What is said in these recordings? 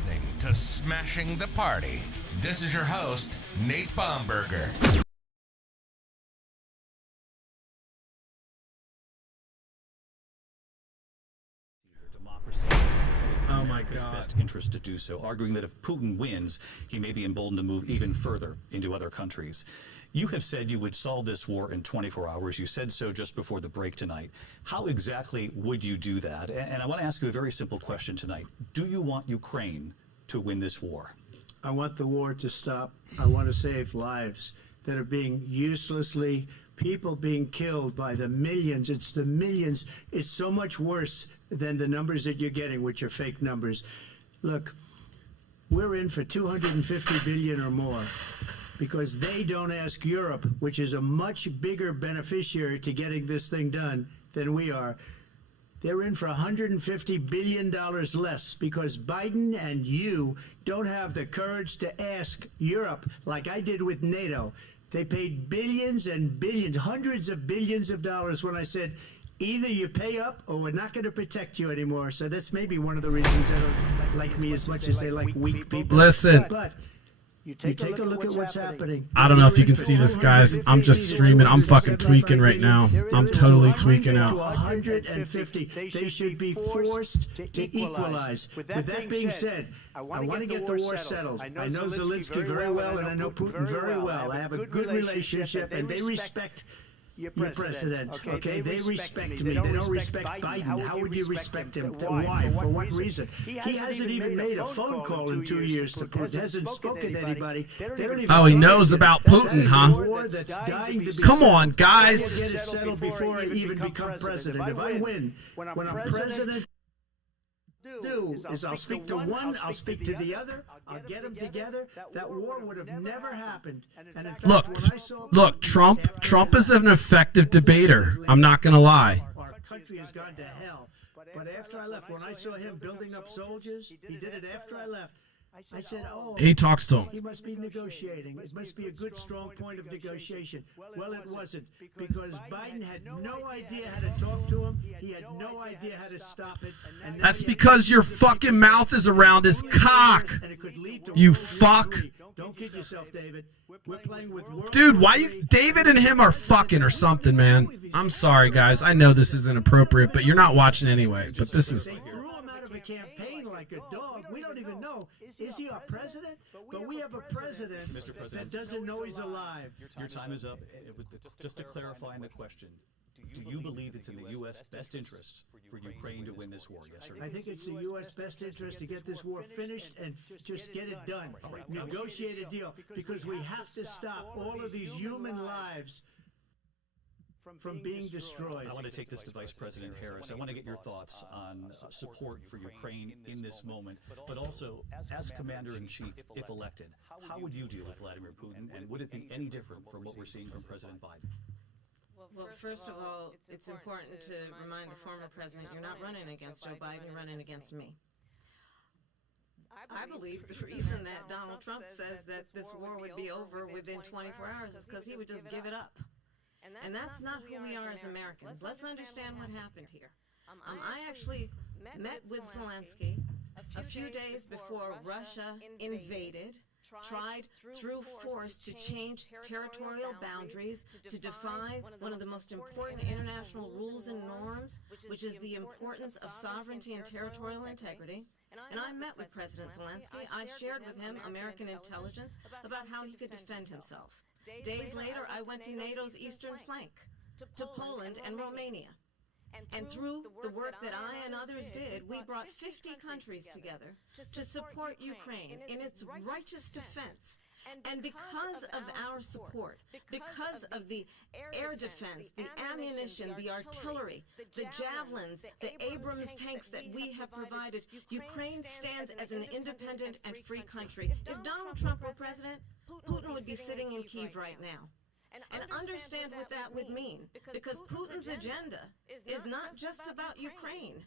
listening to Smashing the Party. This is your host, Nate Bomberger. Democracy. It's in America's best interest to do so, arguing that if Putin wins, he may be emboldened to move even further into other countries. You have said you would solve this war in 24 hours. You said so just before the break tonight. How exactly would you do that? And I want to ask you a very simple question tonight. Do you want Ukraine to win this war? I want the war to stop. I want to save lives that are being uselessly, people being killed by the millions. It's the millions. It's so much worse than the numbers that you're getting, which are fake numbers. Look, we're in for 250 billion or more because they don't ask Europe, which is a much bigger beneficiary to getting this thing done than we are. They're in for $150 billion less because Biden and you don't have the courage to ask Europe like I did with NATO. They paid billions and billions, hundreds of billions of dollars when I said, either you pay up or we're not going to protect you anymore. So that's maybe one of the reasons they don't like me as much as they like weak people. Listen. But you take a look at what's happening. I don't know if you can see this, guys. I'm just streaming. I'm fucking tweaking right now. I'm totally tweaking out. 150. They should be forced to equalize. With that being said, I want to get the war settled. I know Zelensky very well, and I know Putin very well. I have a good relationship, and they respect your president. Okay, they respect me. They don't respect Biden. How would you respect him? Why? For what reason? He hasn't even made a phone call in 2 years to Putin. Hasn't spoken to anybody. Oh, he knows about Putin, huh? Come on, guys. Get it settled before I even become president. If I win, when I'm president, I'll speak to one, I'll speak to the other, I'll get them together. That war would have never happened. And in fact, Look, Trump is an effective debater. I'm not gonna lie. Our country has gone to hell. But after I left, when I saw him building up soldiers, he did it after I left. I said, oh, He talks to him. he must be negotiating. It must be a good, strong point of negotiation. Well, it wasn't, because Biden had no idea how to talk to him. He had no idea how to stop it. And now That's because your fucking mouth is around his cock. and it could lead to You World War fuck. III. Don't kid yourself, David. We're playing with World Dude, War why III. you David and him are fucking or something, man. I'm sorry, guys. I know this isn't appropriate, but you're not watching anyway. But this is They threw him out of a campaign like a dog. We don't even know. Is he our president? But we have a president that doesn't know he's alive. Your time is up. Just to clarify on the question, do you believe it's in the U.S. best interest for Ukraine to win this war, yes or no? I think it's the U.S. best interest to get this war finished and just get it done. Negotiate a deal, because we have to stop all of these human lives from being destroyed. I want to take this to Vice President Harris. I want to get your thoughts on support for Ukraine in this moment, but also as Commander-in-Chief, if elected, how would you deal with Vladimir Putin, and would it be any different from what we're seeing from President Biden? Well, first of all, it's important to remind the former president you're not running against Joe Biden, you're running against me. I believe the reason that Donald Trump says that this war would be over within 24 hours is because he would just give it up. And that's not who we are as Americans. Let's understand what happened here. I actually met with Zelensky a few days before Russia invaded, tried through force to change territorial boundaries, to defy one of the most important international rules and norms, which is the importance of sovereignty and territorial integrity. And I met with President Zelensky. I shared with him American intelligence about how he could defend himself. Days later, I went to NATO's eastern flank, to Poland and Romania. And through the work that I and others did, we brought 50 countries together to support Ukraine in its righteous defense. And because of our support, because of the air defense, the ammunition, the artillery, the javelins, the Abrams tanks that we have provided, Ukraine stands as an independent and free country. If Donald Trump were president, Putin would be sitting in Kyiv right now. And understand what that would mean, because Putin's agenda is not just about Ukraine.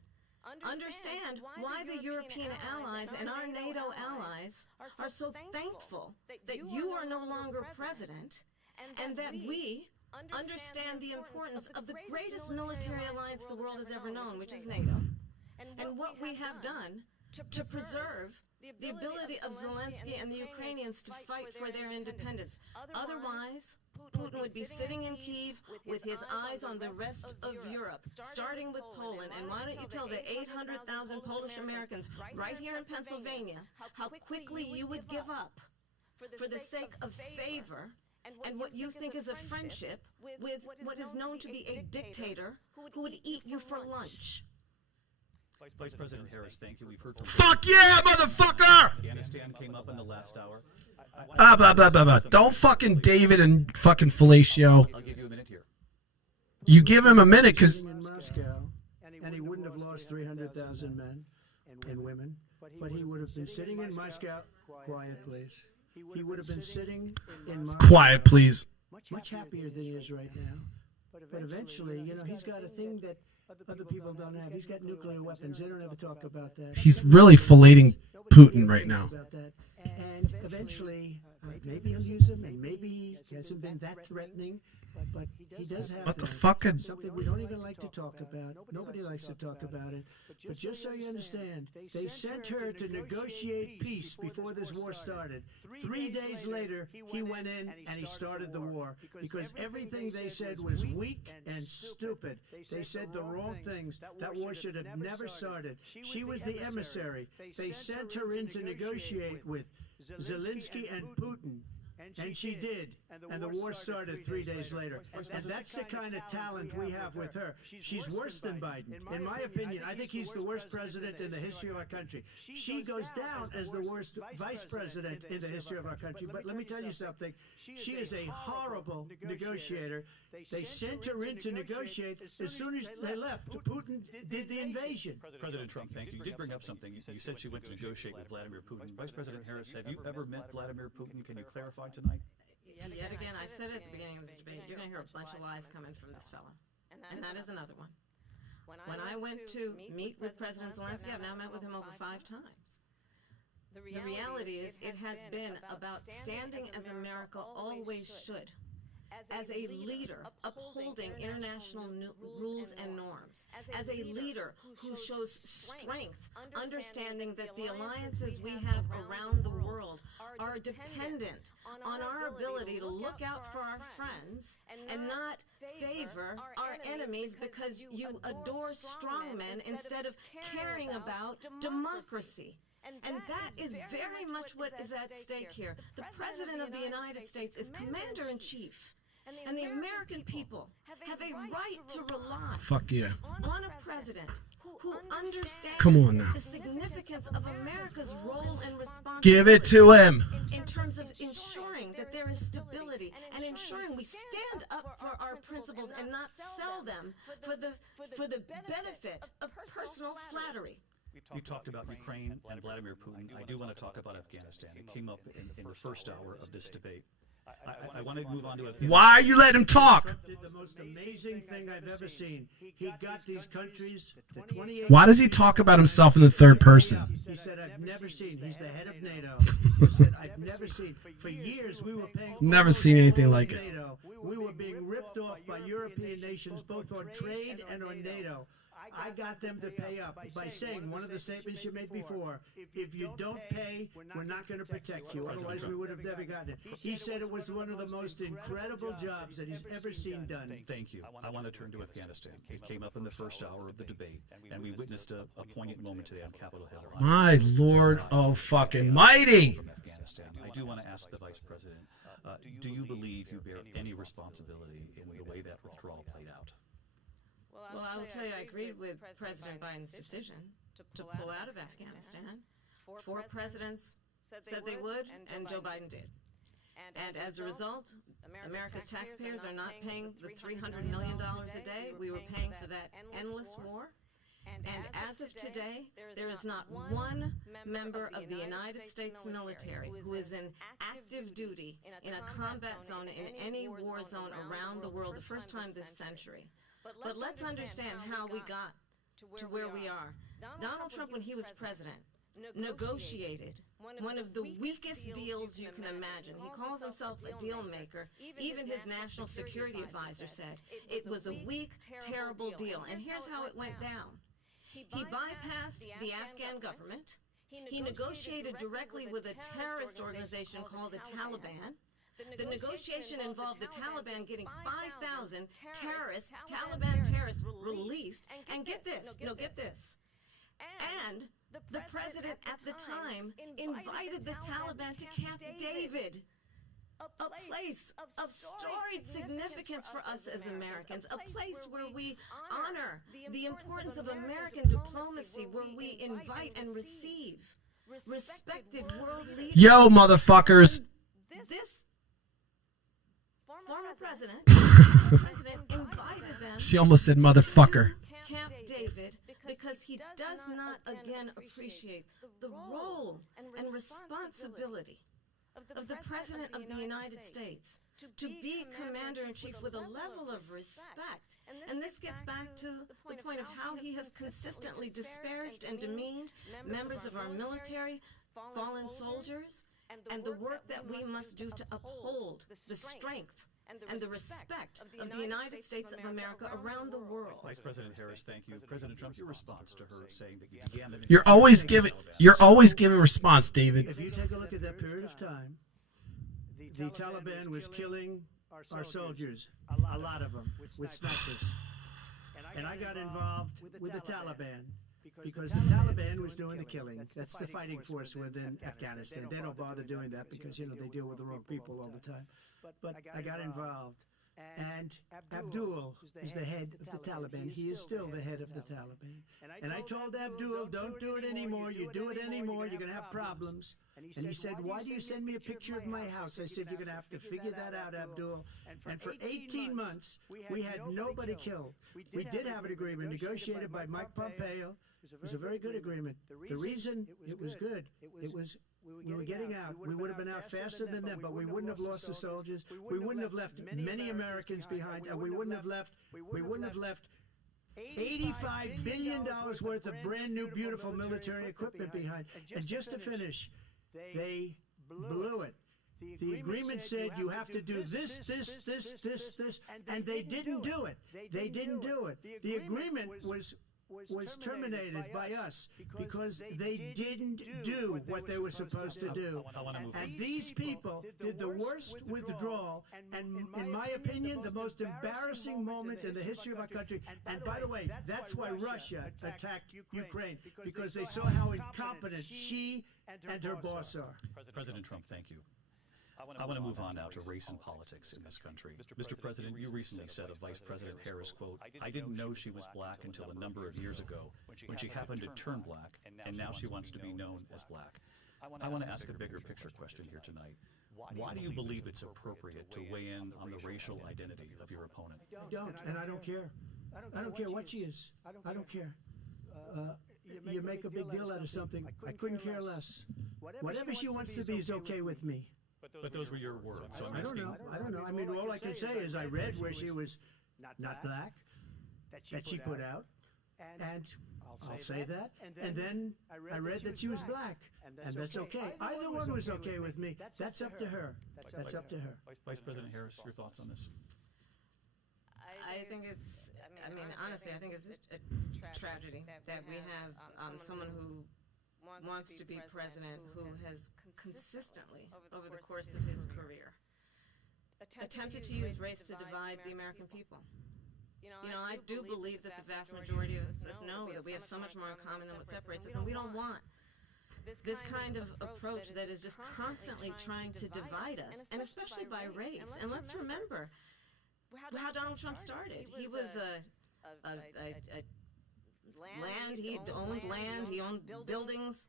Understand why the European allies and our NATO allies are so thankful that you are no longer president, and that we understand the importance of the greatest military alliance the world has ever known, which is NATO, and what we have done to preserve the ability of Zelensky and the Ukrainians to fight for their independence. Otherwise, Putin would be sitting in Kyiv with his eyes on the rest of Europe, starting with Poland. And why don't you tell the 800,000 Polish Americans right here in Pennsylvania how quickly you would give up for the sake of favor and what you think is a friendship with what is known to be a dictator who would eat you for lunch. Vice President Harris, thank you. We've heard from Fuck yeah, motherfucker! Afghanistan came up in the last hour. Blah, blah, blah, blah, blah. Don't fucking David and fucking Fellatio. I'll give you a minute here. You give him a minute because in Moscow, and he wouldn't have lost 300,000 men and women, but he would have been sitting in Moscow. Quiet, please. He would have been sitting in Moscow. Quiet, please. Much happier than he is right now. But eventually, you know, he's got a thing that other people don't have. He's got nuclear weapons. They don't ever talk about that. He's really filleting Putin right now. About that. And eventually, maybe he'll use them, and maybe he hasn't been that threatening, but he does have What the them. fuck? Something we don't even like to talk about. Nobody likes to talk about it. But just so you understand, they sent her to negotiate peace before this war started. 3 days later, he went in and he started the war because everything they said was weak and stupid. They said the wrong things. That war should have never started. She was the emissary. They sent her in to negotiate with Zelensky and Putin. And she did. And the war started 3 days later. And that's the kind of talent we have with her. She's worse than Biden. In my opinion, I think he's the worst president in the history of our country. She goes down as the worst vice president in the history of our country. But let me tell you something. She is a horrible negotiator. They sent her in to negotiate. As soon as they left, Putin did the invasion. President Trump, thank you. You did bring up something. You said she went to negotiate with Vladimir Putin. Vice President Harris, have you ever met Vladimir Putin? Can you clarify tonight? Yet again, I said at the beginning of this debate, you're going to hear a bunch of lies coming from this fella. And that is another one. When I went to meet with President Zelensky, I've now met with him over 5 times. The reality is it has been about standing as America always should, as a leader upholding international rules and norms, as a leader who shows strength, understanding that the alliances we have around the world are dependent on our ability to look out for our friends and not favor our enemies because you adore strongmen instead of caring about democracy. And that is very much what is at stake here. The President of the United States is Commander-in-Chief. And the American people have a right to rely Fuck yeah. on a president who understands Come on now. the significance of America's role and responsibility. Give it to him. In terms of ensuring that there is stability and ensuring we stand up for our principles and not sell them for the benefit of personal flattery. You talked about Ukraine and Vladimir Putin. I do want to talk about Afghanistan. It came up in the first hour of this debate. I want to move on to Afghanistan. Why are you letting him talk? Trump did the most amazing thing I've ever seen. He got these countries, the 28. Why does he talk about himself in the third person? He said, I've never seen. He's the head of NATO. He said, I've never seen. For years, we were paying. Never seen anything like it. NATO. We were being ripped off by European nations, both on trade and on NATO. I got them to pay up by saying one of the statements you made before, if you don't pay, we're not going to protect you. Otherwise, we would have never gotten it. He said it was one of the most incredible jobs that he's ever seen done. Thank you. I want to turn to Afghanistan. It came up in the first hour of the debate, and we witnessed a poignant moment today on Capitol Hill. My Lord, oh fucking mighty. From Afghanistan. I do want to ask the Vice President, do you believe you bear any responsibility in the way that withdrawal played out? Well, I will tell you, I agreed with President Biden's decision to pull out of Afghanistan. 4 presidents said they would, and Joe Biden did. And as a result, America's taxpayers are not paying the $300 million a day we were paying for that endless war. And as of today, there is not one member of the United States military who is in active duty in a combat zone in any war zone around the world, the first time this century. But let's understand how we got to where we are. Donald Trump, when he was president, negotiated one of the weakest deals you can imagine. He calls himself a deal maker. Even his national security advisor said it was a weak, terrible deal. And here's how it went down. He bypassed the Afghan government. He negotiated directly with a terrorist organization called the Taliban. The negotiation involved the Taliban getting 5,000 Taliban terrorists released. And get this, get this. And the president at the time invited the Taliban to Camp David, a place of storied significance for us as Americans, a place where we honor the importance of American diplomacy, where we invite and receive respected world leaders. Yo, motherfuckers. This former president invited them. She almost said motherfucker. Camp David, because he does not again appreciate the role and responsibility of the President of the United States to be Commander-in-Chief with a level of respect. And this gets back to the point of how he has consistently disparaged and demeaned members of our military, fallen soldiers, and the work that we must do to uphold the strength and the respect of the United States of America around the world. Vice President Harris, thank you. President Trump, your response to her saying that you began the You're always giving response, David. If you take a look at that period of time, the Taliban was killing our soldiers, a lot of them, with snipers. And I got involved with the Taliban because the Taliban was doing the killing. That's the fighting force within Afghanistan. They don't bother doing that because, they deal with the wrong people all the time. But I got involved. And Abdul is the head of the Taliban. He is still the head of the Taliban. And I told Abdul, don't do it anymore. You do it anymore, you're going to have problems. And he said, why do you send me a picture of my house? I said, you're going to have to figure that out, Abdul. And for 18 months, we had nobody killed. We did have an agreement negotiated by Mike Pompeo. It was a very good agreement. The reason it was good, we were getting out. We would have been out faster than them, but we wouldn't have lost the soldiers. We wouldn't have left many Americans behind, and we wouldn't have left $85 billion worth of brand new, beautiful military equipment behind. And just to finish, they blew it. The agreement said you have to do this, and they didn't do it. They didn't do it. The agreement was terminated by us because they didn't do what they were supposed to do. And these people did the worst withdrawal, and in my opinion, the most embarrassing moment in the history of our country. And by the way, that's why Russia attacked Ukraine, because they saw how incompetent she and her boss are. President Trump, thank you. I want to move on now to race and politics in this country. Mr. President, you recently said of Vice President Harris, quote, I didn't know she was black until a number of years ago when she happened to turn black, and now she wants to be known as black. I want to ask a bigger picture question here tonight. Why do you believe it's appropriate to weigh in on the racial identity of your opponent? I don't, and I don't care. I don't care what she is. I don't care. You make a big deal out of something. I couldn't care less. Whatever she wants to be is okay with me. But those were your words. So I don't know. I mean, all I can say is I read where she was not black, that she put out, and I'll say that. And then I read that she was black, and that's okay. Either one was okay with me. That's up to her. That's up to her. Vice President Harris, your thoughts on this? I think it's, honestly, I think it's a tragedy that we have someone who wants to be president who has consistently, over the course of his career, attempted to use race to divide the American people. I do believe that the vast majority of us know that we have so much more in common than what separates us, and we don't want this kind of approach that is just constantly trying to divide us, and especially by race. And let's remember how Donald Trump started. He was he owned land, he owned buildings,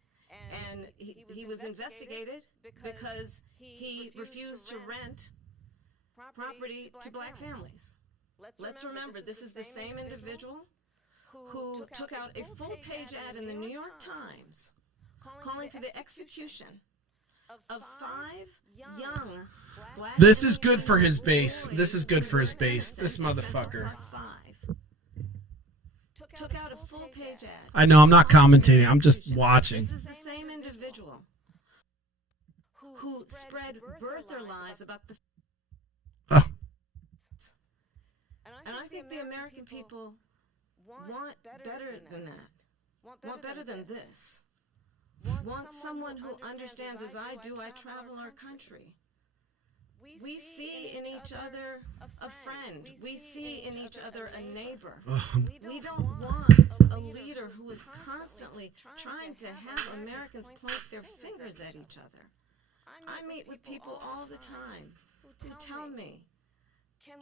and he was investigated because he refused to rent property to black families. Let's remember, this is the same individual who took out a full-page ad in the New York Times calling for the execution of 5 young black... This is good for his base. This is good for his base. This motherfucker. Took out a full-page ad. I know, I'm not commentating. I'm just watching. This is the same individual who spread birther lies about the... Oh. And I think the American people want better than that. Want better than this. Want someone who understands as I do I travel our country. We see in each other a friend. We see in each other a neighbor. We don't want a leader who is constantly trying to have Americans point their fingers at each other. I meet with people all the time who tell me,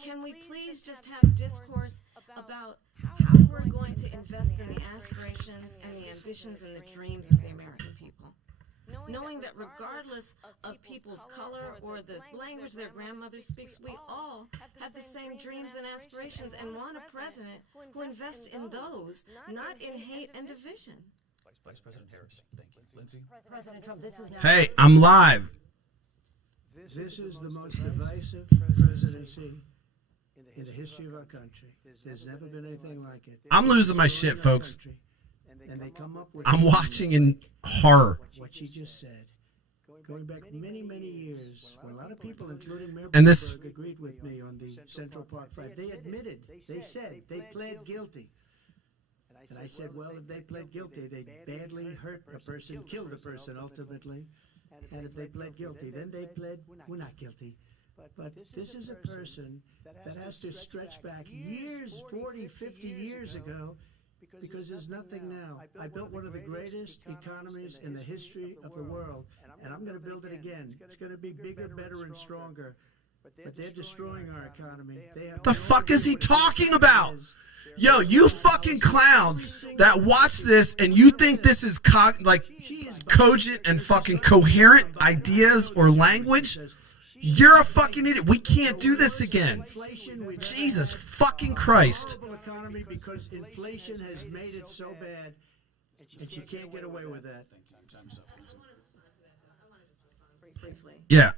can we please just have discourse about how we're going to invest in the aspirations and the ambitions and the dreams of the American people? Knowing that regardless of people's color or the language their grandmother speaks, we all have the same dreams and aspirations and want a president who invests in those, not in hate and division. Vice President Harris, thank you. Lindsay? President Trump, this is now... Hey, I'm live. This is the most divisive presidency in the history of our country. There's never been anything like it. I'm losing my shit, folks. And they come up with I'm watching in horror. what she just said. Going back many, many years, when a lot of people, including Mayor And this- Bloomberg, agreed with me on the Central Park Five, they admitted, they said, they pled guilty. And I said, well, if they pled guilty, they badly hurt a person, killed a person ultimately. And if they pled guilty, then they pled, we're not guilty. But this is a person that has to stretch back years, 40, 50 years ago, because there's nothing now. I built one of the greatest economies in the history of the world, and I'm going to build it again. It's going to be bigger, better, and stronger. But they're destroying our economy. What The fuck is he talking about? Yo, you fucking clowns that watch this and you think this is cogent and fucking coherent ideas or language, you're a fucking idiot. We can't do this again. Jesus fucking Christ. Economy because inflation has made it so bad, and she can't get away with that. Briefly. Yeah.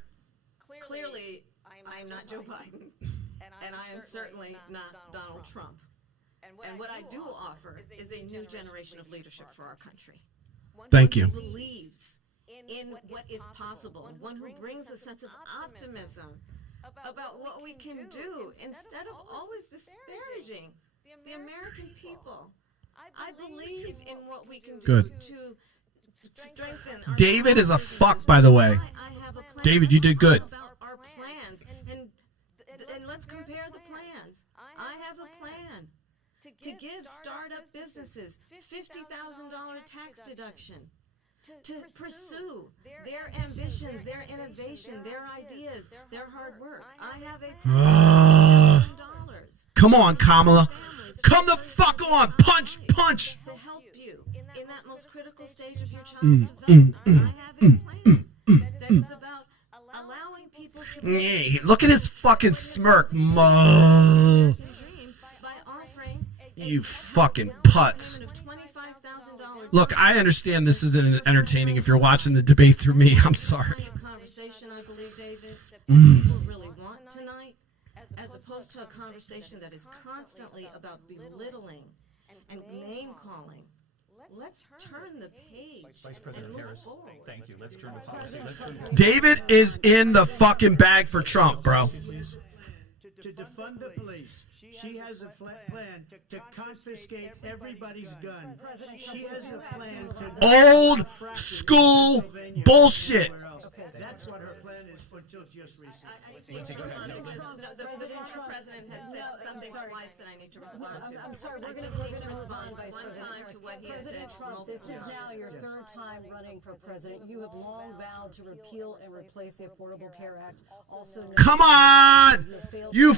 Clearly, I am not Joe Biden, and I am certainly not Donald Trump. And what I do offer is a new generation of leadership for our country. Thank you. One who believes in what is possible, one who brings a sense of optimism about what we can do instead of always disparaging the American people. I believe in what we can do Good. to strengthen our David is a fuck, by the way. I have a plan. David, you did good. About our plans, and let's compare the plans. I have a plan to give startup businesses $50,000 tax deduction, to pursue their ambitions, their innovation, their ideas, their hard work. I have a $1,000,000 Come on, Kamala. Come the fuck on. Punch, punch. to help you in that most critical stage of your child's development. I have a plan that is about allowing people to Yeah, look at his fucking smirk. Mo. dream by offering You fucking putz. of $25,000. Look, I understand this isn't entertaining if you're watching the debate through me. I'm sorry. Conversation, I believe, David, that people really want tonight, as opposed to a conversation that is constantly about belittling and name calling. Let's turn the page Vice President and move Harris, forward. thank you. Let's turn to policy. Let's turn to David is in the fucking bag for Trump, bro. To defund the police. She has a plan to confiscate everybody's gun. She has a plan to Old school bullshit. That's what her plan is until just recently. The former president has said something twice that I need to respond to. I'm sorry, we're going to respond, Vice President Harris. President Trump, this is now your third time running for president. You have long vowed to repeal and replace the Affordable Care Act. Also, Come on. You.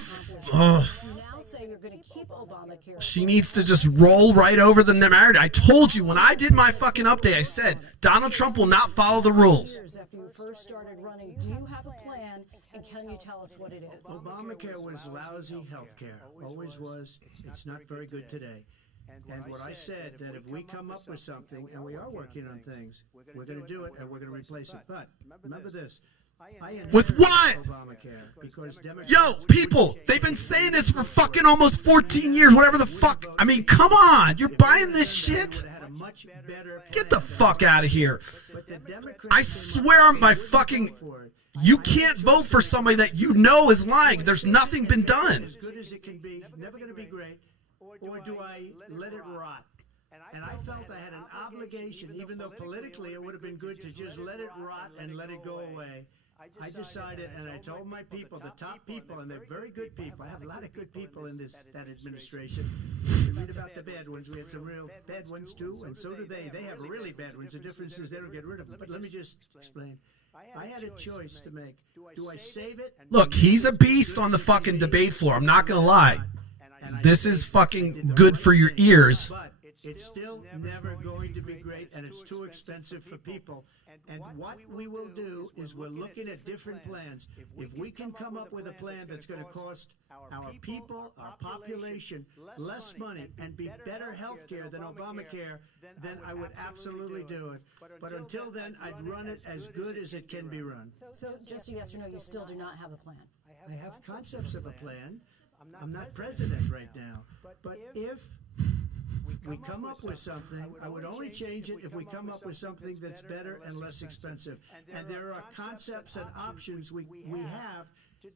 now say you're going to keep Obamacare. She needs to just roll right over the narrative. I told you when I did my fucking update, I said Donald Trump will not follow the rules. Years after you first started running, do you have a plan, and can you tell us what it is? Obamacare was lousy health care. Always was. It's not very good today. And what I said, that if we come up with something, and we are working on things, we're going to do it and we're going to replace it. But remember this. With what? Obamacare because Democrats, Yo, people, they've been saying this for fucking almost 14 years, whatever the fuck. I mean, come on. You're buying this shit? had a much better Get the fuck out of here. But the Democrats I swear on my fucking... You can't vote for somebody that you know is lying. There's nothing been done. as good as it can be, never going to be great, or do I let it rot? And I felt I had an obligation, even though politically it would have been good to just let it rot and let it go away. I decided, and I told my people, the top people, and they're very good people. I have a lot of good people in that administration. You read about the bad ones. We had some real bad ones too, and so do they. They have really bad ones. The difference is they don't get rid of them. But let me just explain. I had a choice to make. Do I save it? Look, he's a beast on the fucking debate floor. I'm not going to lie. This is fucking good for your ears. But it's still never going to be great, and it's too expensive for people. And what we will do is we're looking at different plans. If we can come up with a plan that's going to cost our people, our population, less money and be better health care than Obamacare, then I would absolutely do it. But until then, I'd run it as good as it can be run. So just a yes or no, you still do not have a plan? I have concepts of a plan. I'm not president right now. But if we come up with something, I would only change it if we come up with something that's better and less expensive. And there are concepts and options we have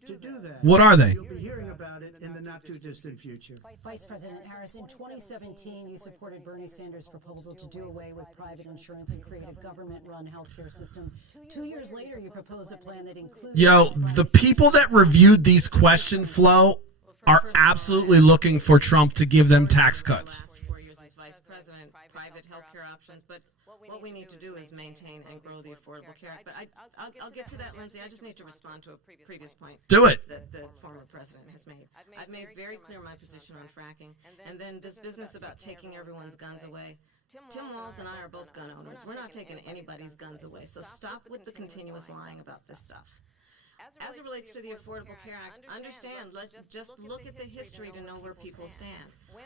to do that. What are they? You'll be hearing about it in the not-too-distant future. Vice President Harris, in 2017, you supported Bernie Sanders' proposal to do away with private insurance and create a government-run healthcare system. 2 years later, you proposed a plan that included... Yo, the people that reviewed these question flow are absolutely looking for Trump to give them tax cuts. Private healthcare options, but what we need to do is maintain and grow the Affordable Care Act. But I'll get to that, Lindsay. I just need to respond to a previous point. Do it. That the former president has made. I've made very clear my position on fracking, and then this business about taking everyone's guns away. Tim Walz and I are both gun owners. We're not taking anybody's guns away, so stop with the continuous lying about this stuff. As it relates to the Affordable Care Act, understand, let's just look at the history to know where people stand.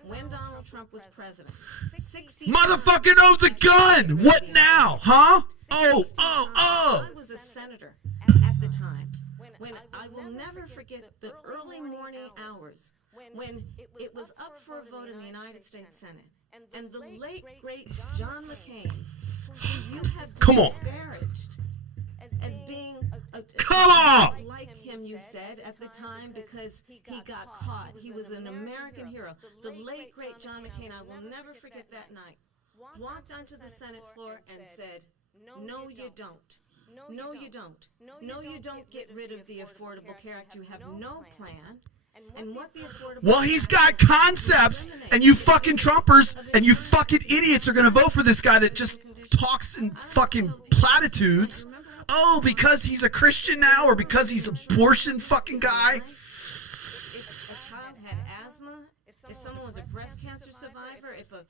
When Donald Trump was president, 60 Motherfucker owns a gun! What now, huh? Oh! I was a senator at the time. When I will never forget the early morning hours when it was up for a vote in the United States Senate, and the late, great John McCain, who you have disparaged as being Come on! like him, you said at the time, because he got caught. He was an American hero. The late, great John McCain, I will never forget that night, walked onto the Senate floor and said, no, you don't. No, you don't. No, you don't get rid of the Affordable Care Act. You have no plan. And what the Affordable Well, he's got concepts, and you fucking Trumpers and you fucking idiots are going to vote for this guy that just talks in fucking platitudes. Oh, because he's a Christian now, or because he's an abortion fucking guy? If a child had asthma, if someone was a breast cancer survivor, if a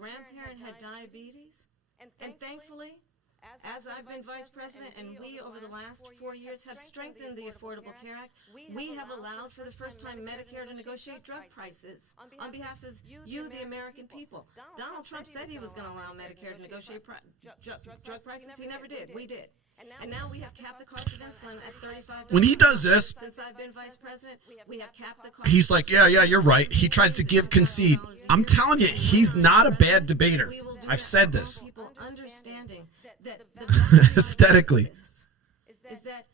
grandparent had diabetes, and thankfully, as I've been vice president, and we over the last 4 years have strengthened the Affordable Care Act, we have allowed for the first time Medicare to negotiate drug prices on behalf of you, the American people. Donald Trump said he was going to allow Medicare to negotiate drug prices. He never did. We did. And now we have capped the cost of insulin at $35. When he does this, Since I've been vice president, we have capped the cost. he's like, yeah, you're right. He tries to concede. I'm telling you, he's not a bad debater. I've said this. People understanding that the Aesthetically. is that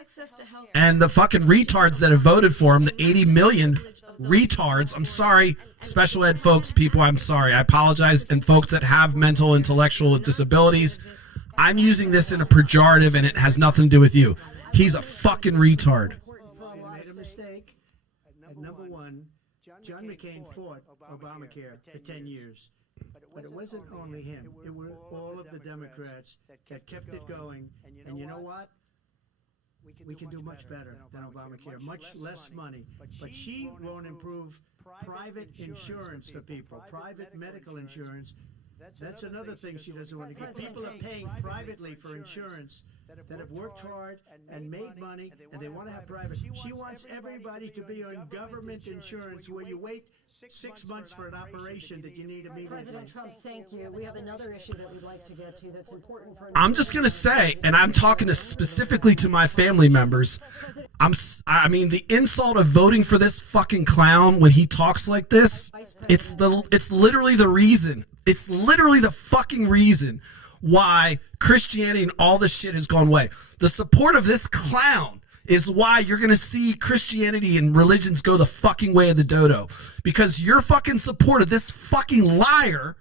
access to health And the fucking retards that have voted for him, the 80 million retards, I'm sorry, special ed folks, people, I'm sorry. I apologize. And folks that have mental, intellectual disabilities, I'm using this in a pejorative, and it has nothing to do with you. He's a fucking retard. You made a mistake. At number one, John McCain fought Obamacare for 10 years. But it wasn't only him. It were all of the Democrats that kept it going. And you know what? We can do much better than Obamacare. Much less money. But she won't improve private insurance for people, private medical insurance. That's another thing she doesn't want to get. People are paying privately for insurance that have worked hard and made money, and they want to have private. She wants everybody to be on government insurance where you wait 6 months for an operation that you need immediately. President Trump, thank you. We have another issue that we'd like to get to that's important for... I'm just going to say, and I'm talking specifically to my family members, I mean, the insult of voting for this fucking clown when he talks like this, it's literally the reason. It's literally the fucking reason why Christianity and all this shit has gone away. The support of this clown is why you're going to see Christianity and religions go the fucking way of the dodo. Because your fucking support of this fucking liar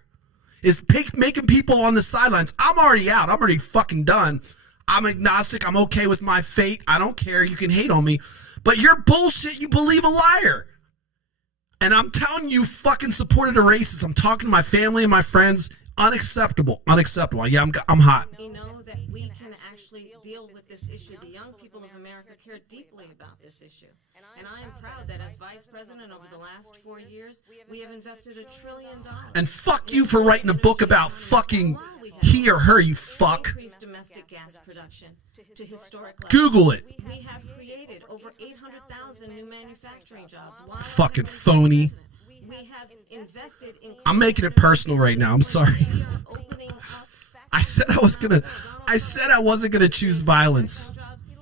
is making people on the sidelines. I'm already out. I'm already fucking done. I'm agnostic. I'm okay with my fate. I don't care. You can hate on me. But you're bullshit. You believe a liar. And I'm telling you, fucking supported a racist. I'm talking to my family and my friends. Unacceptable. Unacceptable. Yeah, I'm hot. We know that we can actually deal with this issue. The young people of America care deeply about this issue. And I am proud that as vice president over the last 4 years, we have invested $1 trillion. And fuck you for writing a book about fucking he or her, you fuck. Increased domestic gas production to historic levels. Google it. We have created over 800,000 new manufacturing jobs. Fucking phony. We have invested in. I'm making it personal right now. I'm sorry. I said I wasn't gonna choose violence.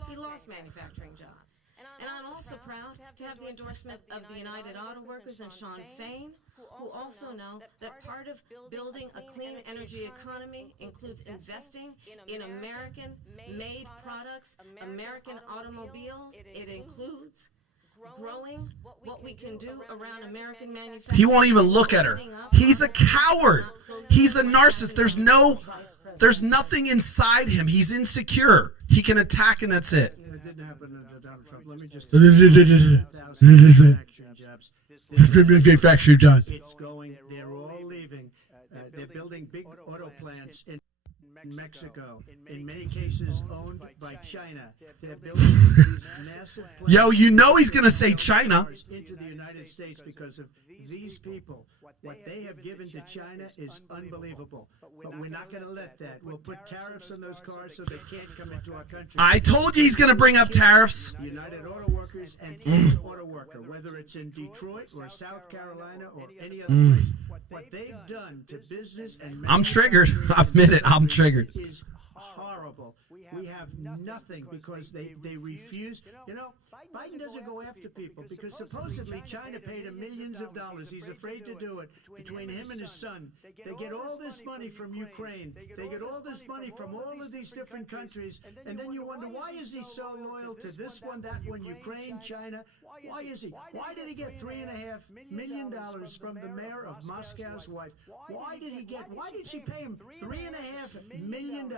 He lost manufacturing jobs. And I'm also proud to have the endorsement of the United Auto Workers and Sean Fain, who also know that part of building a clean energy economy includes investing in American-made products, American automobiles. It includes growing what we can do around American manufacturing. He won't even look at her. He's a coward. He's a narcissist. There's nothing inside him. He's insecure. He can attack and that's it. It didn't happen under Donald Trump. Let me just Manufacturing jobs. It's going. They're all leaving. They're building big auto plants in Mexico, in many cases owned by China. They're building these massive plants. Yo, you know he's gonna say China. Into the United States because of these people. What they have given to China is unbelievable. But we're not going to let that. We'll put tariffs on those cars so they can't come into our country. I told you he's gonna bring up tariffs. United Auto Workers and any auto worker, whether it's in Detroit or South Carolina or any other place, what they've done to business and I'm triggered. I admit it. I'm triggered. is horrible. We have nothing because they refuse. You know, Biden doesn't go after people because supposedly China paid him millions of dollars. He's afraid to do it. Between him and his son, they get all this money from Ukraine. They get all this money from all of these different countries. And then you wonder, why is he so loyal to this one, that one, Ukraine, China? Why is he? Why did he get $3.5 million from the mayor of Moscow's wife? Why did she pay him $3.5 million?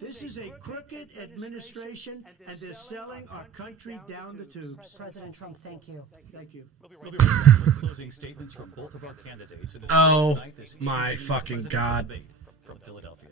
This is a crooked administration, and they're selling our country down the tubes. President Trump, thank you. Thank you. We'll be right back with closing statements from both of our candidates. Oh my fucking God. From Philadelphia.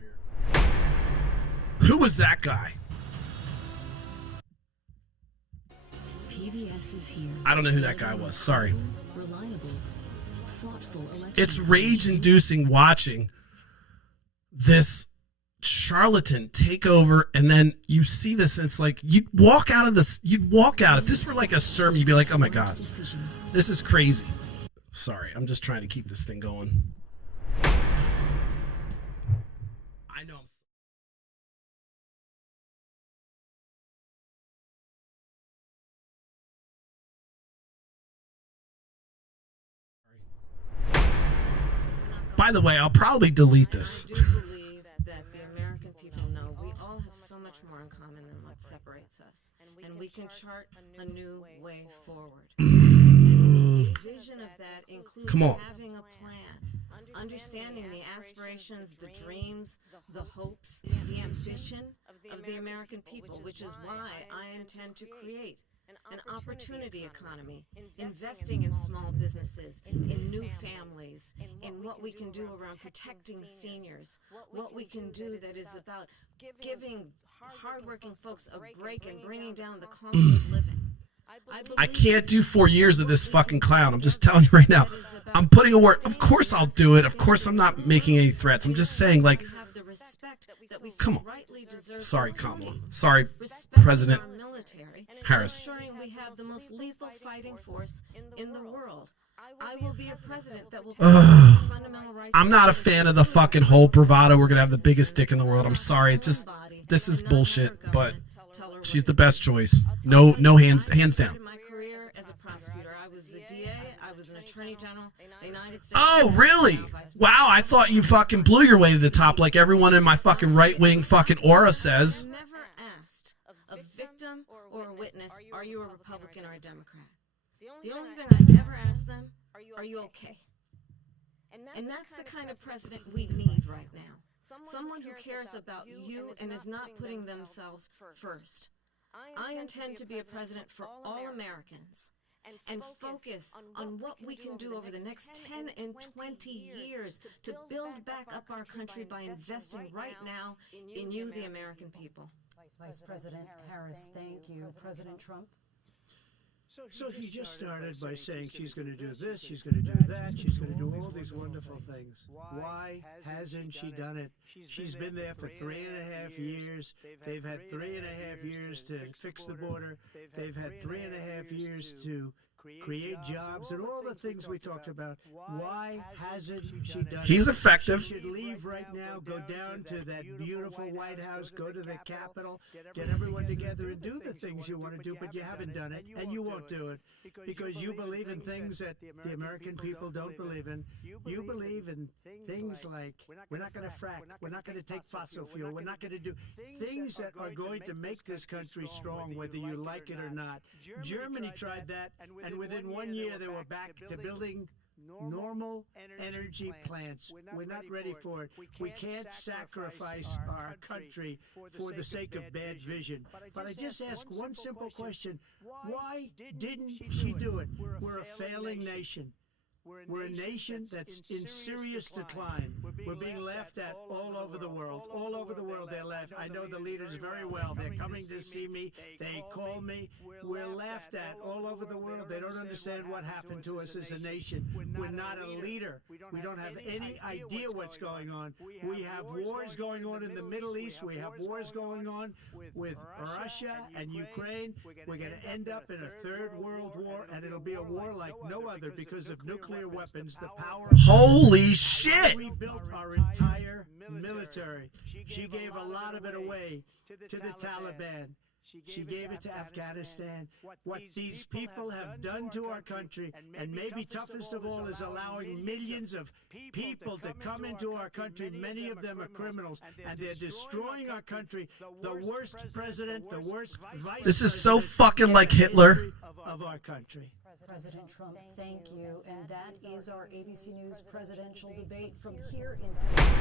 here. Who was that guy? PBS is here. I don't know who that guy was. Sorry. Reliable, thoughtful election. It's rage-inducing watching this charlatan take over, and then you see this, and it's like you'd walk out. If this were like a sermon, you'd be like, oh my god, this is crazy. Sorry, I'm just trying to keep this thing going. I know. By the way, I'll probably delete this. I do believe that the American people know we all have so much more in common than what separates us, and we can chart a new way forward. The vision of that includes having a plan, understanding the aspirations, the dreams, the hopes, the ambition of the American people, which is why I intend to create an opportunity economy, investing in small businesses, in new families, in what we can do around protecting seniors, what we can do that is about giving hardworking folks a break and bringing down the cost of living. I can't do 4 years of this fucking clown. I'm just telling you right now. I'm putting a word. Of course I'll do it. Of course I'm not making any threats. I'm just saying, like, come on. Sorry, Kamala. Sorry, President Harris. Ensuring we have the most lethal fighting force in the world. I will be a president that will fundamental rights. I'm not a fan of the fucking whole bravado. We're gonna have the biggest dick in the world. I'm sorry. It just, this is bullshit. But she's the best choice. No hands down. My career as a prosecutor, I was a DA. I was an attorney general. The United States. Oh, really? Wow, I thought you fucking blew your way to the top like everyone in my fucking right-wing fucking aura says. I never asked a victim or a witness, are you a Republican or a Democrat? The only thing I ever asked them, are you okay? And that's the kind of president we need right now. Someone who cares about you and is not putting themselves first. I intend to be a president for all Americans and focus on what we can do over the next 10 and 20 years to build back up our country by investing right now in you, the American people. Vice President Harris, thank you. President Trump? So she just started by saying she's going to do this, she's going to do that, she's going to do all these wonderful things. Why hasn't she done it? She's been there for 3.5 years. They've had 3.5 years to fix the border. They've had 3.5 years to create jobs and all the things we talked about. Why hasn't she done it? He's effective. She should leave right now, go down to that beautiful White House, go to the Capitol, get everyone together and do the things you want to do, but you haven't done it, and you won't do it because you believe in things that the American people don't believe in. You believe in things like we're not going to frack, we're not going to take fossil fuel, we're not going to do things that are going to make this country strong, whether you like it or not. Germany tried that, and within 1 year they were back to building normal energy plants. We're not ready for it. We can't sacrifice our country for the sake of bad vision. But I just ask one simple question. Why didn't she do it? We're a failing nation. We're a nation that's in serious decline. We're being laughed at all over the world. All over the world they're laughing. I know the leaders very well. They're coming to see me. They call me. We're laughed at all over the world. They don't understand what happened to us as a nation. We're not a leader. We don't have any idea what's going on. We have wars going on in the Middle East. We have wars going on with Russia and Ukraine. We're going to end up in a third world war, and it'll be a war like no other because of nuclear weapons, the power. Holy shit! We built our entire military. She gave a lot of it away to the Taliban. She gave it to Afghanistan. What these people have done to our country, and maybe toughest of all, is allowing millions of people to come into our country. Many of them are criminals, and they're destroying our country. The worst president, the worst vice. This is so fucking like Hitler. Of our country. President Trump, thank you. And that is our ABC News presidential debate from here in Philadelphia.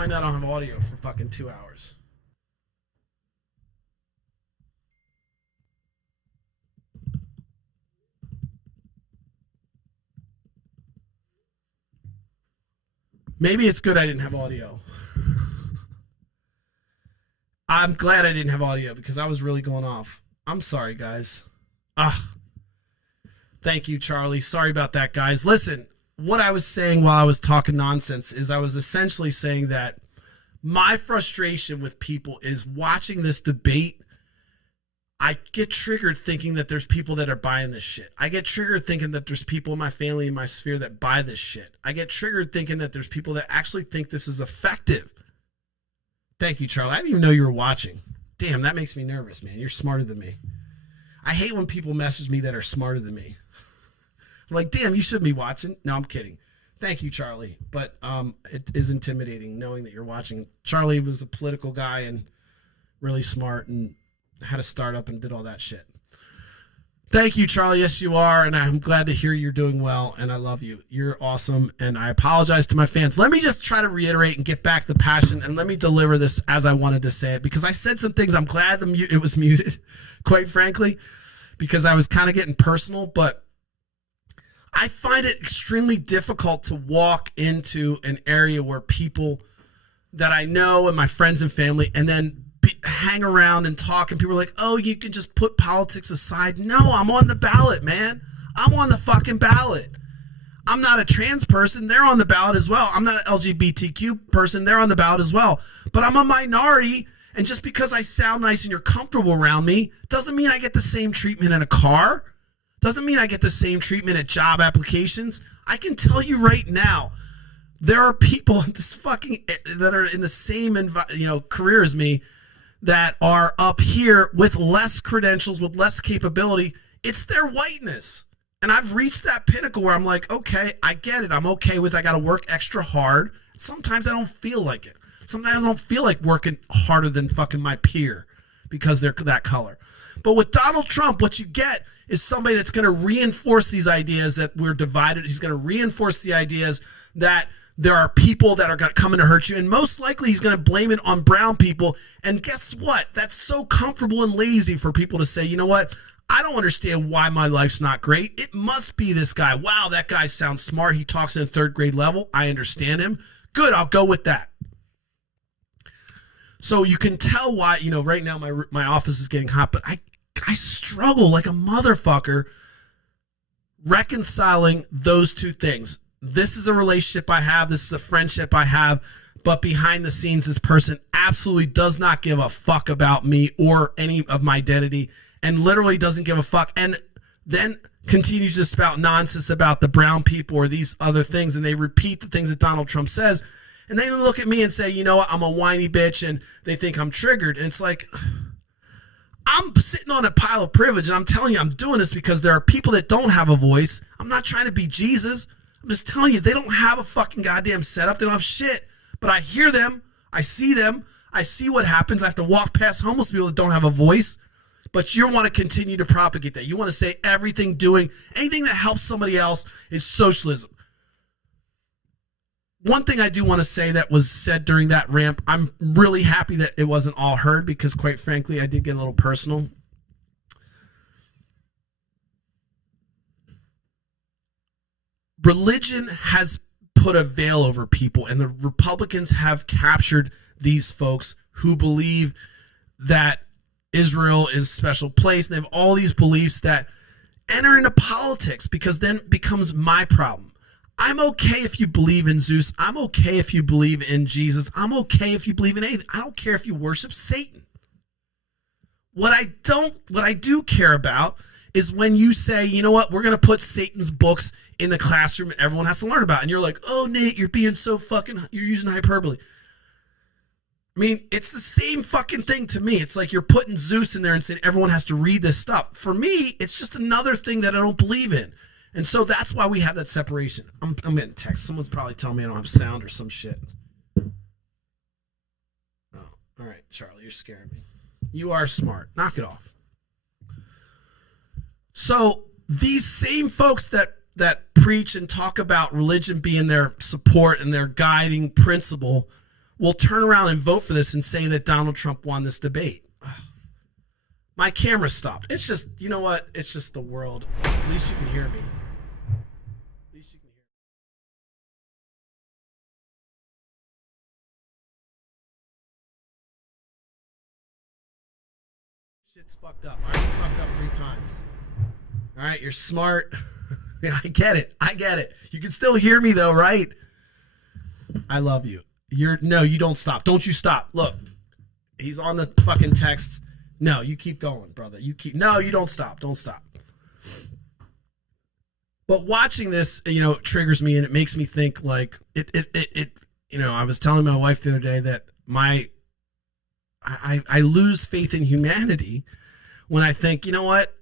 find out I don't have audio for fucking 2 hours. Maybe it's good I didn't have audio. I'm glad I didn't have audio because I was really going off. I'm sorry, guys. Thank you, Charlie. Sorry about that, guys. Listen, what I was saying while I was talking nonsense is I was essentially saying that my frustration with people is watching this debate. I get triggered thinking that there's people that are buying this shit. I get triggered thinking that there's people in my family, in my sphere that buy this shit. I get triggered thinking that there's people that actually think this is effective. Thank you, Charlie. I didn't even know you were watching. Damn, that makes me nervous, man. You're smarter than me. I hate when people message me that are smarter than me. I'm like, damn, you shouldn't be watching. No, I'm kidding. Thank you, Charlie. But it is intimidating knowing that you're watching. Charlie was a political guy and really smart and had a startup and did all that shit. Thank you, Charlie. Yes, you are. And I'm glad to hear you're doing well. And I love you. You're awesome. And I apologize to my fans. Let me just try to reiterate and get back the passion. And let me deliver this as I wanted to say it. Because I said some things. I'm glad it was muted, quite frankly. Because I was kind of getting personal. But I find it extremely difficult to walk into an area where people that I know and my friends and family and then hang around and talk, and people are like, oh, you can just put politics aside. No, I'm on the ballot, man. I'm on the fucking ballot. I'm not a trans person. They're on the ballot as well. I'm not an LGBTQ person. They're on the ballot as well. But I'm a minority, and just because I sound nice and you're comfortable around me doesn't mean I get the same treatment in a car. Doesn't mean I get the same treatment at job applications. I can tell you right now, there are people that are in the same career as me that are up here with less credentials, with less capability. It's their whiteness. And I've reached that pinnacle where I'm like, okay, I get it. I'm okay with I got to work extra hard. Sometimes I don't feel like it. Sometimes I don't feel like working harder than fucking my peer because they're that color. But with Donald Trump, what you get is somebody that's going to reinforce these ideas that we're divided. He's going to reinforce the ideas that there are people that are coming to hurt you, and most likely he's going to blame it on brown people. And guess what? That's so comfortable and lazy for people to say, you know what? I don't understand why my life's not great. It must be this guy. Wow, that guy sounds smart. He talks in a third grade level. I understand him. Good, I'll go with that. So you can tell why, right now my office is getting hot, but I struggle like a motherfucker reconciling those two things. This is a relationship I have. This is a friendship I have. But behind the scenes, this person absolutely does not give a fuck about me or any of my identity and literally doesn't give a fuck. And then continues to spout nonsense about the brown people or these other things. And they repeat the things that Donald Trump says. And they look at me and say, you know what, I'm a whiny bitch. And they think I'm triggered. And it's like, I'm sitting on a pile of privilege. And I'm telling you, I'm doing this because there are people that don't have a voice. I'm not trying to be Jesus. I'm just telling you, they don't have a fucking goddamn setup. They don't have shit. But I hear them. I see them. I see what happens. I have to walk past homeless people that don't have a voice. But you want to continue to propagate that. You want to say anything that helps somebody else is socialism. One thing I do want to say that was said during that rant, I'm really happy that it wasn't all heard because, quite frankly, I did get a little personal. Religion has put a veil over people, and the Republicans have captured these folks who believe that Israel is a special place. And they have all these beliefs that enter into politics because then it becomes my problem. I'm okay if you believe in Zeus. I'm okay if you believe in Jesus. I'm okay if you believe in anything. I don't care if you worship Satan. What I do care about is when you say, you know what, we're going to put Satan's books in the classroom and everyone has to learn about it. And you're like, oh, Nate, you're being so you're using hyperbole. I mean, it's the same fucking thing to me. It's like you're putting Zeus in there and saying everyone has to read this stuff. For me, it's just another thing that I don't believe in. And so that's why we have that separation. I'm getting text. Someone's probably telling me I don't have sound or some shit. Oh, all right, Charlie, you're scaring me. You are smart. Knock it off. So these same folks that preach and talk about religion being their support and their guiding principle will turn around and vote for this and say that Donald Trump won this debate. My camera stopped. It's just, you know what? It's just the world. At least you can hear me. At least you can hear me. Shit's fucked up. I already fucked up 3 times. All right, you're smart. Yeah, I get it. I get it. You can still hear me though, right? I love you. No, you don't stop. Don't you stop. Look, he's on the fucking text. No, you keep going, brother. No, you don't stop. Don't stop. But watching this, triggers me, and it makes me think like it. I was telling my wife the other day that I lose faith in humanity when I think, you know what?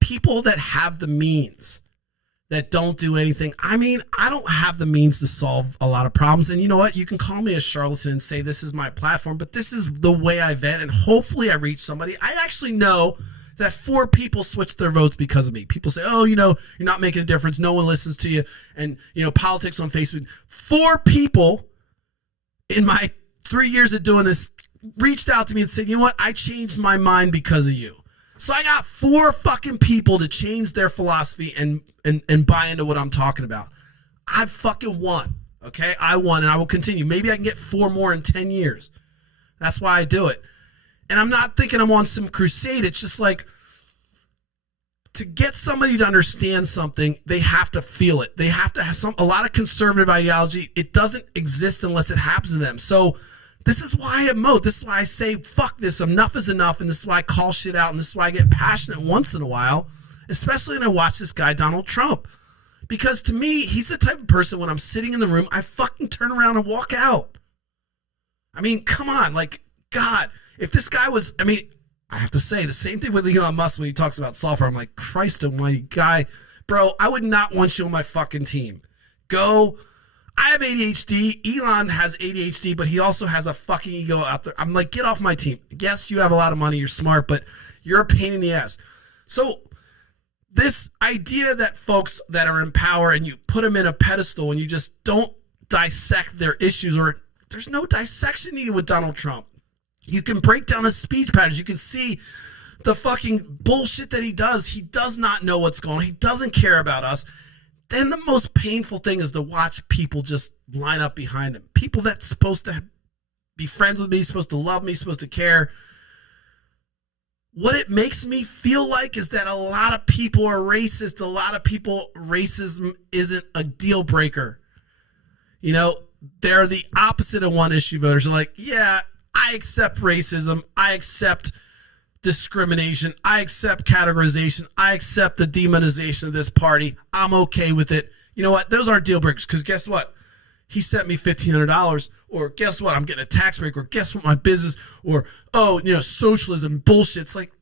People that have the means that don't do anything. I mean, I don't have the means to solve a lot of problems. And you know what? You can call me a charlatan and say this is my platform, but this is the way I vet, and hopefully I reach somebody. I actually know that 4 people switched their votes because of me. People say, oh, you're not making a difference. No one listens to you. And, politics on Facebook. 4 people in my 3 years of doing this reached out to me and said, you know what? I changed my mind because of you. So I got 4 fucking people to change their philosophy and buy into what I'm talking about. I fucking won. Okay? I won, and I will continue. Maybe I can get 4 more in 10 years. That's why I do it. And I'm not thinking I'm on some crusade. It's just like, to get somebody to understand something, they have to feel it. They have to have a lot of conservative ideology. It doesn't exist unless it happens to them. So this is why I emote. This is why I say, fuck this, enough is enough. And this is why I call shit out. And this is why I get passionate once in a while, especially when I watch this guy, Donald Trump. Because to me, he's the type of person, when I'm sitting in the room, I fucking turn around and walk out. I mean, come on. Like, God, if this guy was, I have to say the same thing with Elon Musk when he talks about software. I'm like, Christ almighty, guy. Bro, I would not want you on my fucking team. I have ADHD. Elon has ADHD, but he also has a fucking ego out there. I'm like, get off my team. Yes, you have a lot of money. You're smart, but you're a pain in the ass. So this idea that folks that are in power and you put them in a pedestal and you just don't dissect their issues, or there's no dissection needed with Donald Trump. You can break down his speech patterns. You can see the fucking bullshit that he does. He does not know what's going on. He doesn't care about us. Then the most painful thing is to watch people just line up behind him. People that's supposed to be friends with me, supposed to love me, supposed to care. What it makes me feel like is that a lot of people are racist. A lot of people, racism isn't a deal breaker. They're the opposite of one issue voters. They're like, yeah, I accept racism. I accept discrimination. I accept categorization. I accept the demonization of this party. I'm okay with it. You know what? Those aren't deal breakers, because guess what? He sent me $1,500, or guess what? I'm getting a tax break, or guess what? My business, or, socialism bullshit. It's like,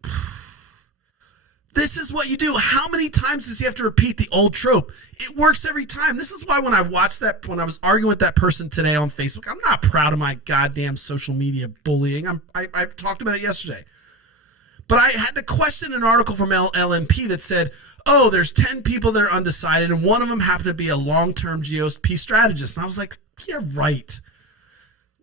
this is what you do. How many times does he have to repeat the old trope? It works every time. This is why when I watched that, when I was arguing with that person today on Facebook, I'm not proud of my goddamn social media bullying. I talked about it yesterday. But I had to question an article from LMP that said, oh, there's 10 people that are undecided, and one of them happened to be a long-term GOP strategist. And I was like, yeah, right.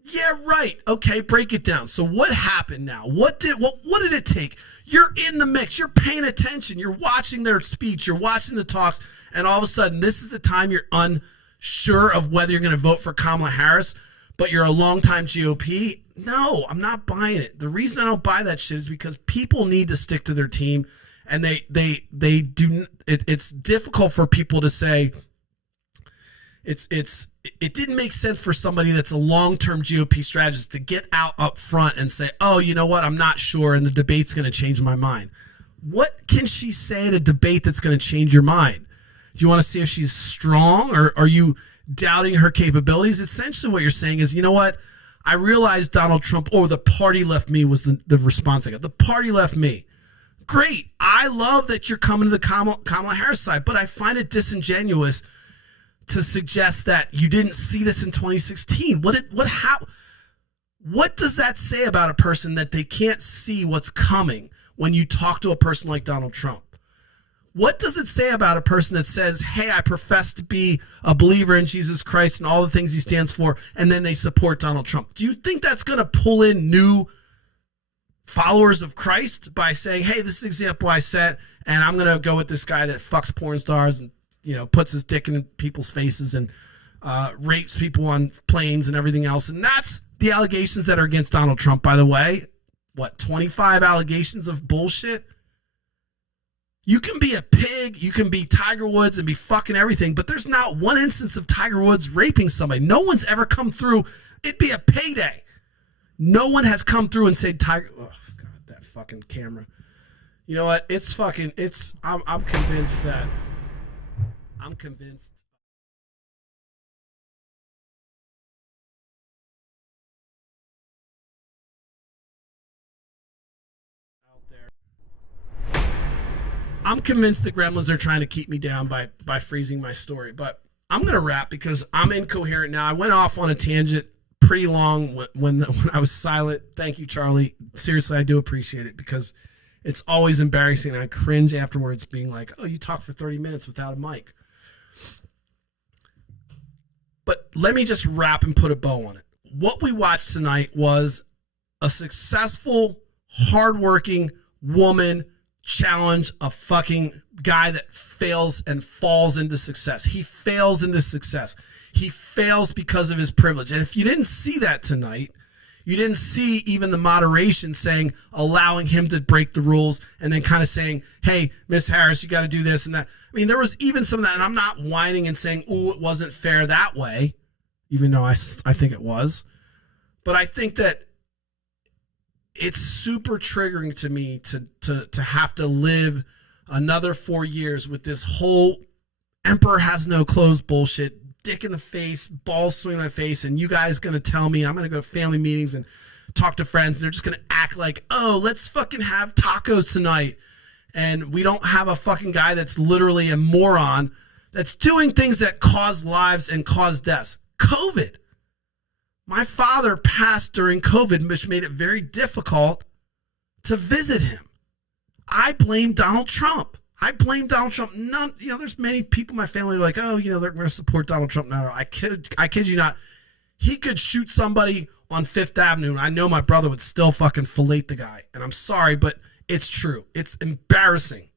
Yeah, right. Okay, break it down. So what happened now? What did it take? You're in the mix. You're paying attention. You're watching their speech. You're watching the talks. And all of a sudden, this is the time you're unsure of whether you're going to vote for Kamala Harris, but you're a longtime GOP. No, I'm not buying it. The reason I don't buy that shit is because people need to stick to their team, and they do. It's difficult for people to say. It didn't make sense for somebody that's a long-term GOP strategist to get out up front and say, oh, you know what, I'm not sure, and the debate's going to change my mind. What can she say at a debate that's going to change your mind? Do you want to see if she's strong, or are you doubting her capabilities? Essentially what you're saying is, you know what, I realized Donald Trump, the party left me, was the response I got. The party left me. Great. I love that you're coming to the Kamala Harris side, but I find it disingenuous to suggest that you didn't see this in 2016. What does that say about a person that they can't see what's coming when you talk to a person like Donald Trump? What does it say about a person that says, hey, I profess to be a believer in Jesus Christ and all the things he stands for, and then they support Donald Trump? Do you think that's going to pull in new followers of Christ by saying, hey, this is the example I set, and I'm going to go with this guy that fucks porn stars and, you know, puts his dick in people's faces and rapes people on planes and everything else? And that's the allegations that are against Donald Trump, by the way. What, 25 allegations of bullshit? You can be a pig, you can be Tiger Woods and be fucking everything, but there's not one instance of Tiger Woods raping somebody. No one's ever come through. It'd be a payday. No one has come through and said Tiger. Oh God, that fucking camera. You know what? It's fucking. It's. I'm convinced that. I'm convinced. I'm convinced the gremlins are trying to keep me down by freezing my story, but I'm going to wrap because I'm incoherent now. I went off on a tangent pretty long when I was silent. Thank you, Charlie. Seriously, I do appreciate it because it's always embarrassing. I cringe afterwards being like, oh, you talked for 30 minutes without a mic. But let me just wrap and put a bow on it. What we watched tonight was a successful, hardworking woman challenge a fucking guy that fails and falls into success. He fails into success. He fails because of his privilege. And if you didn't see that tonight, you didn't see even the moderation saying, allowing him to break the rules and then kind of saying, hey, Miss Harris, you got to do this and that. I mean, there was even some of that, and I'm not whining and saying, ooh, it wasn't fair that way, even though I think it was. But I think that it's super triggering to me to have to live another 4 years with this whole emperor has no clothes bullshit, dick in the face, balls swinging in my face, and you guys going to tell me I'm going to go to family meetings and talk to friends. They're just going to act like, oh, let's fucking have tacos tonight. And we don't have a fucking guy that's literally a moron that's doing things that cause lives and cause deaths. COVID. My father passed during COVID, which made it very difficult to visit him. I blame Donald Trump. None, there's many people in my family who are like, oh, they're going to support Donald Trump. No, I kid you not. He could shoot somebody on Fifth Avenue, and I know my brother would still fucking fillet the guy. And I'm sorry, but it's true. It's embarrassing.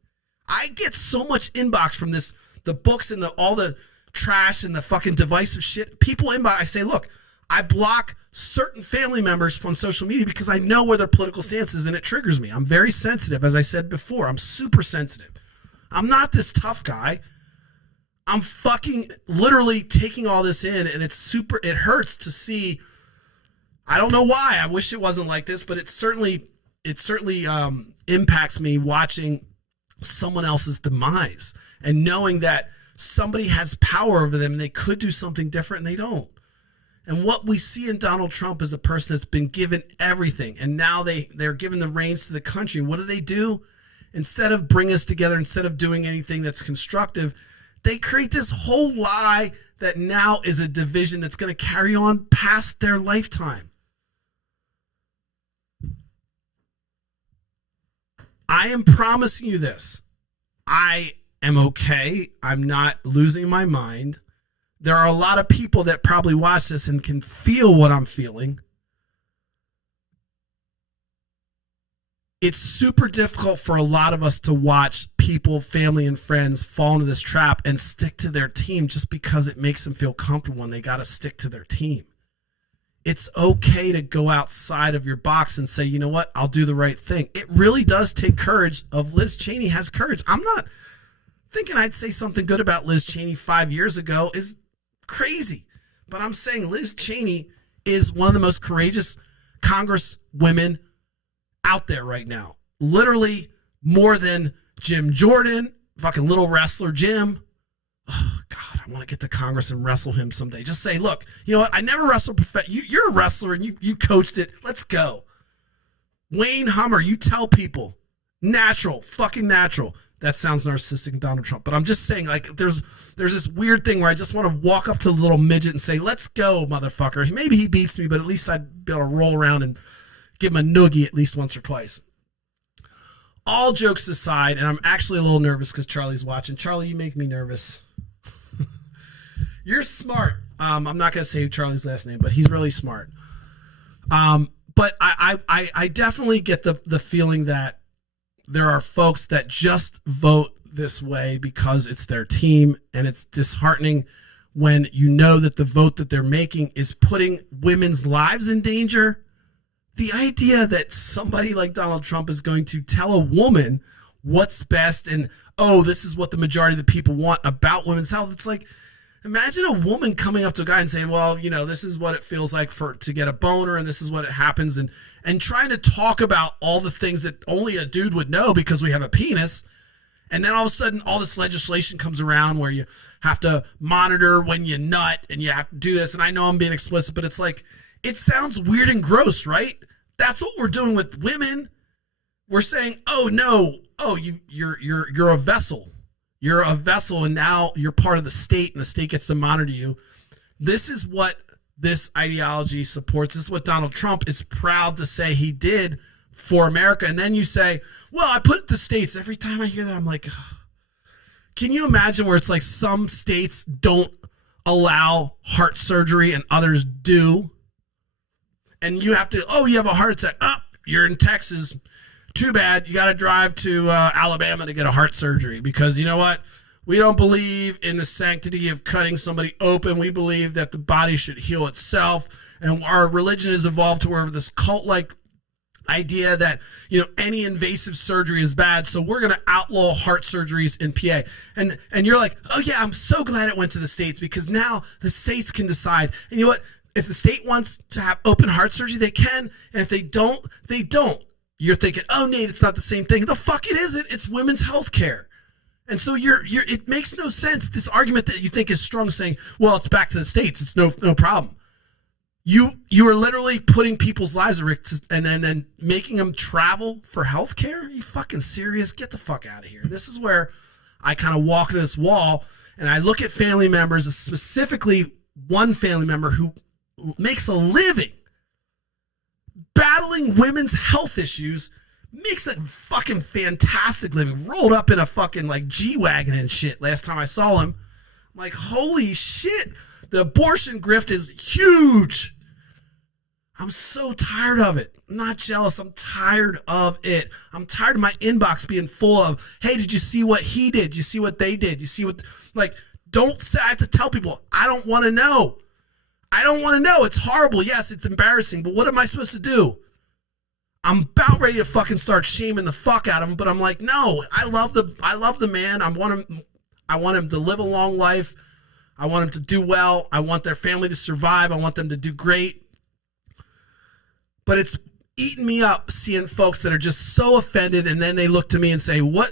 I get so much inbox from the books and all the trash and the fucking divisive shit. People inbox, I say, look, I block certain family members on social media because I know where their political stance is and it triggers me. I'm very sensitive. As I said before, I'm super sensitive. I'm not this tough guy. I'm fucking literally taking all this in, and it hurts to see. I don't know why. I wish it wasn't like this, but it certainly impacts me watching someone else's demise and knowing that somebody has power over them and they could do something different and they don't. And what we see in Donald Trump is a person that's been given everything, and now they're giving the reins to the country. What do? Instead of bring us together, instead of doing anything that's constructive, they create this whole lie that now is a division that's going to carry on past their lifetime. I am promising you this. I am okay. I'm not losing my mind. There are a lot of people that probably watch this and can feel what I'm feeling. It's super difficult for a lot of us to watch people, family, and friends fall into this trap and stick to their team just because it makes them feel comfortable and they got to stick to their team. It's okay to go outside of your box and say, you know what, I'll do the right thing. It really does take courage. Liz Cheney has courage. I'm not thinking I'd say something good about Liz Cheney 5 years ago is crazy. But I'm saying Liz Cheney is one of the most courageous congresswomen out there right now. Literally more than Jim Jordan, fucking little wrestler Jim. Oh, God, I want to get to Congress and wrestle him someday. Just say, look, you know what? I never wrestled. You're a wrestler and you coached it. Let's go. Wayne Hummer, you tell people. Natural, fucking natural. That sounds narcissistic and Donald Trump. But I'm just saying, like, there's this weird thing where I just want to walk up to the little midget and say, let's go, motherfucker. Maybe he beats me, but at least I'd be able to roll around and give him a noogie at least once or twice. all jokes aside, and I'm actually a little nervous because Charlie's watching. Charlie, you make me nervous. You're smart. I'm not going to say Charlie's last name, but he's really smart. But I definitely get the feeling that there are folks that just vote this way because it's their team, and it's disheartening when you know that the vote that they're making is putting women's lives in danger. The idea that somebody like Donald Trump is going to tell a woman what's best and, oh, this is what the majority of the people want about women's health. It's like, imagine a woman coming up to a guy and saying, well, you know, this is what it feels like to get a boner, and this is what it happens, and trying to talk about all the things that only a dude would know because we have a penis. And then all of a sudden, all this legislation comes around where you have to monitor when you nut and you have to do this. And I know I'm being explicit, but it's like, it sounds weird and gross, right? That's what we're doing with women. We're saying, oh no, oh, you're a vessel. You're a vessel, and now you're part of the state, and the state gets to monitor you. This is what this ideology supports. This is what Donald Trump is proud to say he did for America. And then you say, well, I put the states. Every time I hear that, I'm like, ugh. Can you imagine where it's like some states don't allow heart surgery and others do? And you have to, oh, you have a heart attack. Oh, you're in Texas. Too bad. You got to drive to Alabama to get a heart surgery because you know what? We don't believe in the sanctity of cutting somebody open. We believe that the body should heal itself. And our religion has evolved to where this cult-like idea that, you know, any invasive surgery is bad. So we're going to outlaw heart surgeries in PA. And you're like, oh yeah, I'm so glad it went to the states because now the states can decide. And you know what? If the state wants to have open heart surgery, they can. And if they don't, they don't. You're thinking, oh, Nate, it's not the same thing. The fuck it isn't. It's women's health care. And so it makes no sense. This argument that you think is strong saying, well, it's back to the states. It's no problem. You are literally putting people's lives at risk and then making them travel for health care? Are you fucking serious? Get the fuck out of here. This is where I kind of walk to this wall and I look at family members, specifically one family member who makes a living battling women's health issues, makes a fucking fantastic living, rolled up in a fucking like G-Wagon and shit last time I saw him. I'm like, holy shit, the abortion grift is huge. I'm so tired of it. I'm not jealous. I'm tired of it. I'm tired of my inbox being full of, hey, did you see what he did? Did you see what they did? You see what, like, don't say, I have to tell people, I don't want to know. I don't want to know. It's horrible. Yes, it's embarrassing, but what am I supposed to do? I'm about ready to fucking start shaming the fuck out of him, but I'm like, no, I love the man. I want him to live a long life. I want him to do well. I want their family to survive. I want them to do great. But it's eating me up seeing folks that are just so offended, and then they look to me and say, why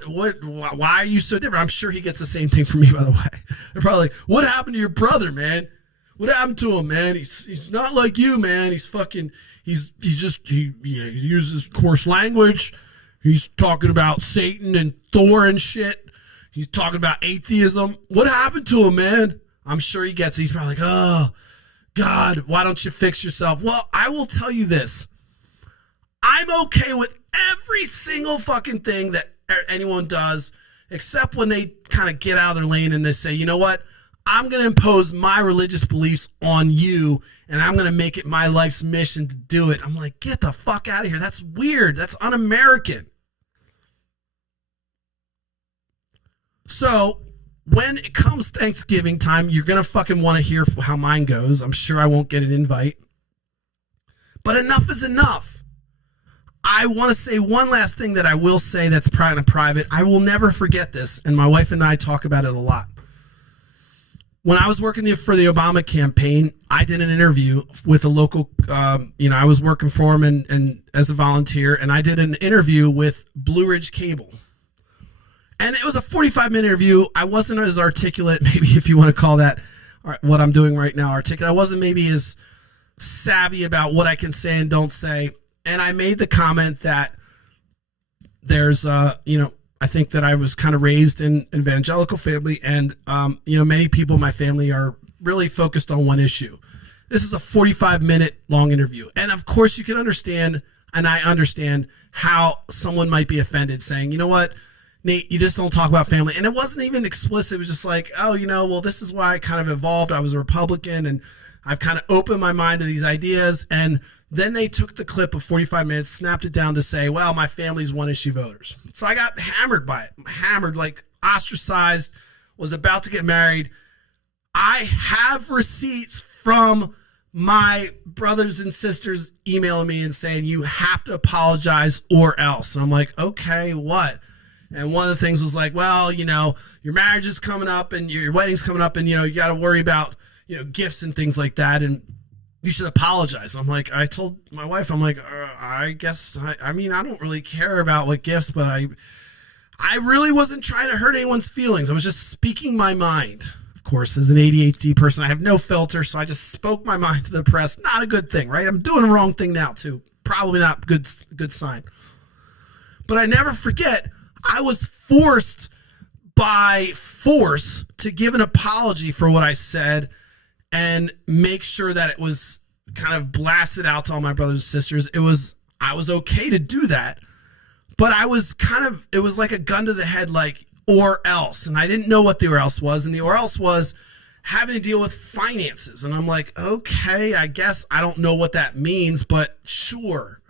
are you so different? I'm sure he gets the same thing from me, by the way. They're probably like, what happened to your brother, man? What happened to him, man? He's not like you, man. He's fucking, he uses coarse language. He's talking about Satan and Thor and shit. He's talking about atheism. What happened to him, man? I'm sure he gets it. He's probably like, oh, God, why don't you fix yourself? Well, I will tell you this. I'm okay with every single fucking thing that anyone does, except when they kind of get out of their lane and they say, you know what? I'm going to impose my religious beliefs on you, and I'm going to make it my life's mission to do it. I'm like, get the fuck out of here. That's weird. That's un-American. So when it comes Thanksgiving time, you're going to fucking want to hear how mine goes. I'm sure I won't get an invite. But enough is enough. I want to say one last thing that I will say that's private. I will never forget this, and my wife and I talk about it a lot. When I was working for the Obama campaign, I did an interview with a local, I was working for him and as a volunteer, and I did an interview with Blue Ridge Cable. And it was a 45-minute interview. I wasn't as articulate, maybe if you want to call that what I'm doing right now articulate. I wasn't maybe as savvy about what I can say and don't say. And I made the comment that there's, I think that I was kind of raised in an evangelical family, and many people in my family are really focused on one issue. This is a 45-minute long interview, and of course you can understand and I understand how someone might be offended saying, you know what, Nate, you just don't talk about family. And it wasn't even explicit. It was just like, oh, well, this is why I kind of evolved. I was a Republican, and I've kind of opened my mind to these ideas. And then they took the clip of 45 minutes, snapped it down to say, well, my family's one-issue voters. So I got hammered by it, like ostracized, was about to get married. I have receipts from my brothers and sisters emailing me and saying, you have to apologize or else. And I'm like, okay, what? And one of the things was like, well, your marriage is coming up and your wedding's coming up, and, you got to worry about, gifts and things like that. And you should apologize. And I'm like, I told my wife, I'm like, I guess, I mean, I don't really care about what gifts, but I really wasn't trying to hurt anyone's feelings. I was just speaking my mind. Of course, as an ADHD person, I have no filter, so I just spoke my mind to the press. Not a good thing, right? I'm doing the wrong thing now, too. Probably not good sign. But I never forget, I was forced by force to give an apology for what I said and make sure that it was kind of blasted out to all my brothers and sisters. I was okay to do that, but I was it was like a gun to the head, like, or else. And I didn't know what the or else was. And the or else was having to deal with finances. And I'm like, okay, I guess I don't know what that means, but sure.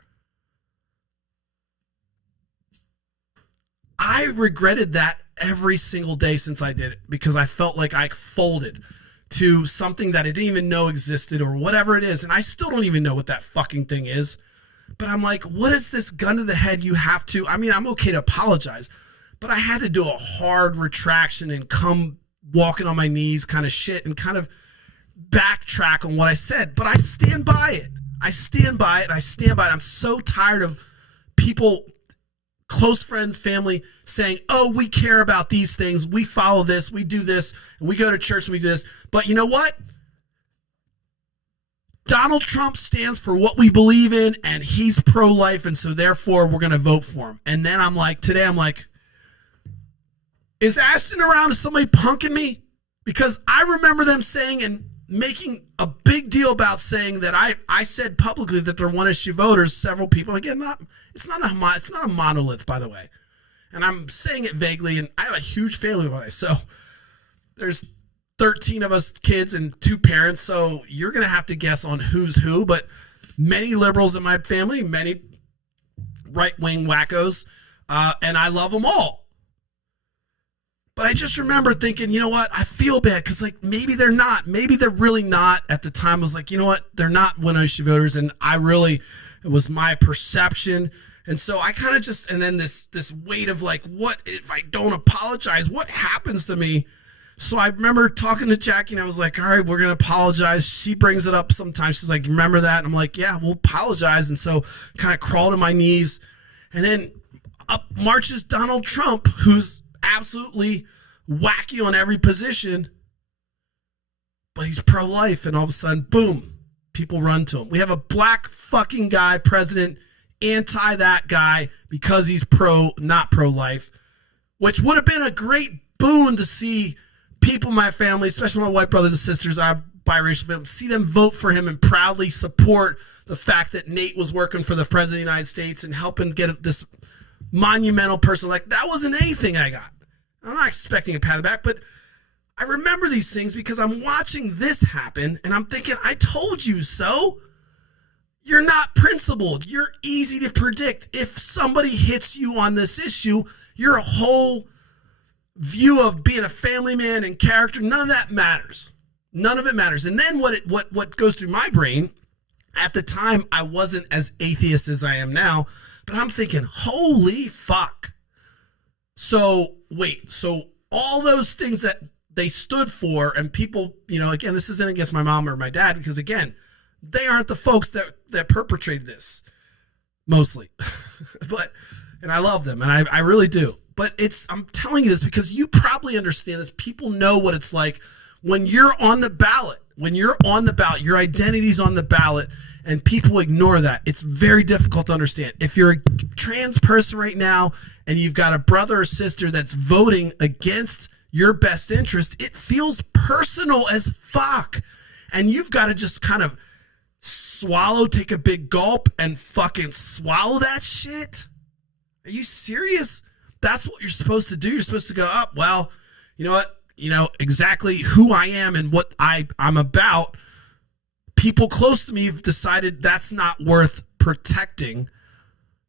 I regretted that every single day since I did it, because I felt like I folded to something that I didn't even know existed or whatever it is. And I still don't even know what that fucking thing is. But I'm like, what is this gun to the head? You have to, I mean, I'm okay to apologize, but I had to do a hard retraction and come walking on my knees kind of shit and kind of backtrack on what I said. But I stand by it. I stand by it. I stand by it. I'm so tired of people, close friends, family saying, oh, we care about these things. We follow this. We do this. And we go to church and we do this. But you know what? Donald Trump stands for what we believe in, and he's pro-life, and so therefore we're going to vote for him. And then today I'm like, is Ashton around? Is somebody punking me? Because I remember them saying and making a big deal about saying that I said publicly that they're one-issue voters. Several people, again, it's not a monolith, by the way. And I'm saying it vaguely, and I have a huge family, by the way. So there's 13 of us kids and 2 parents, so you're going to have to guess on who's who. But many liberals in my family, many right-wing wackos, and I love them all. But I just remember thinking, you know what? I feel bad because, like, maybe they're not. Maybe they're really not. At the time, I was like, you know what? They're not one-issue voters, and it was my perception. And so I kind of just, and then this weight of like, what if I don't apologize? What happens to me? So I remember talking to Jackie, and I was like, all right, we're going to apologize. She brings it up sometimes. She's like, remember that? And I'm like, yeah, we'll apologize. And so kind of crawl to my knees. And then up marches Donald Trump, who's absolutely wacky on every position, but he's pro-life. And all of a sudden, boom, people run to him. We have a black fucking guy, president, anti that guy because he's not pro-life, which would have been a great boon to see people in my family, especially my white brothers and sisters, I have biracial family, see them vote for him and proudly support the fact that Nate was working for the president of the United States and helping get this monumental person. Like, that wasn't anything I got. I'm not expecting a pat on the back, but I remember these things because I'm watching this happen and I'm thinking, I told you so. You're not principled. You're easy to predict. If somebody hits you on this issue, your whole view of being a family man and character, none of that matters. None of it matters. And then what goes through my brain, at the time I wasn't as atheist as I am now, but I'm thinking, holy fuck. So wait, so all those things that they stood for, and people, again, this isn't against my mom or my dad, because again, they aren't the folks that perpetrated this, mostly. And I love them, and I really do. But I'm telling you this because you probably understand this. People know what it's like when you're on the ballot. When you're on the ballot, your identity's on the ballot, and people ignore that. It's very difficult to understand. If you're a trans person right now and you've got a brother or sister that's voting against your best interest, it feels personal as fuck. And you've got to just kind of take a big gulp and fucking swallow that shit? Are you serious? That's what you're supposed to do. You're supposed to go up. Well, you know what? You know exactly who I am and what I'm about. People close to me have decided that's not worth protecting.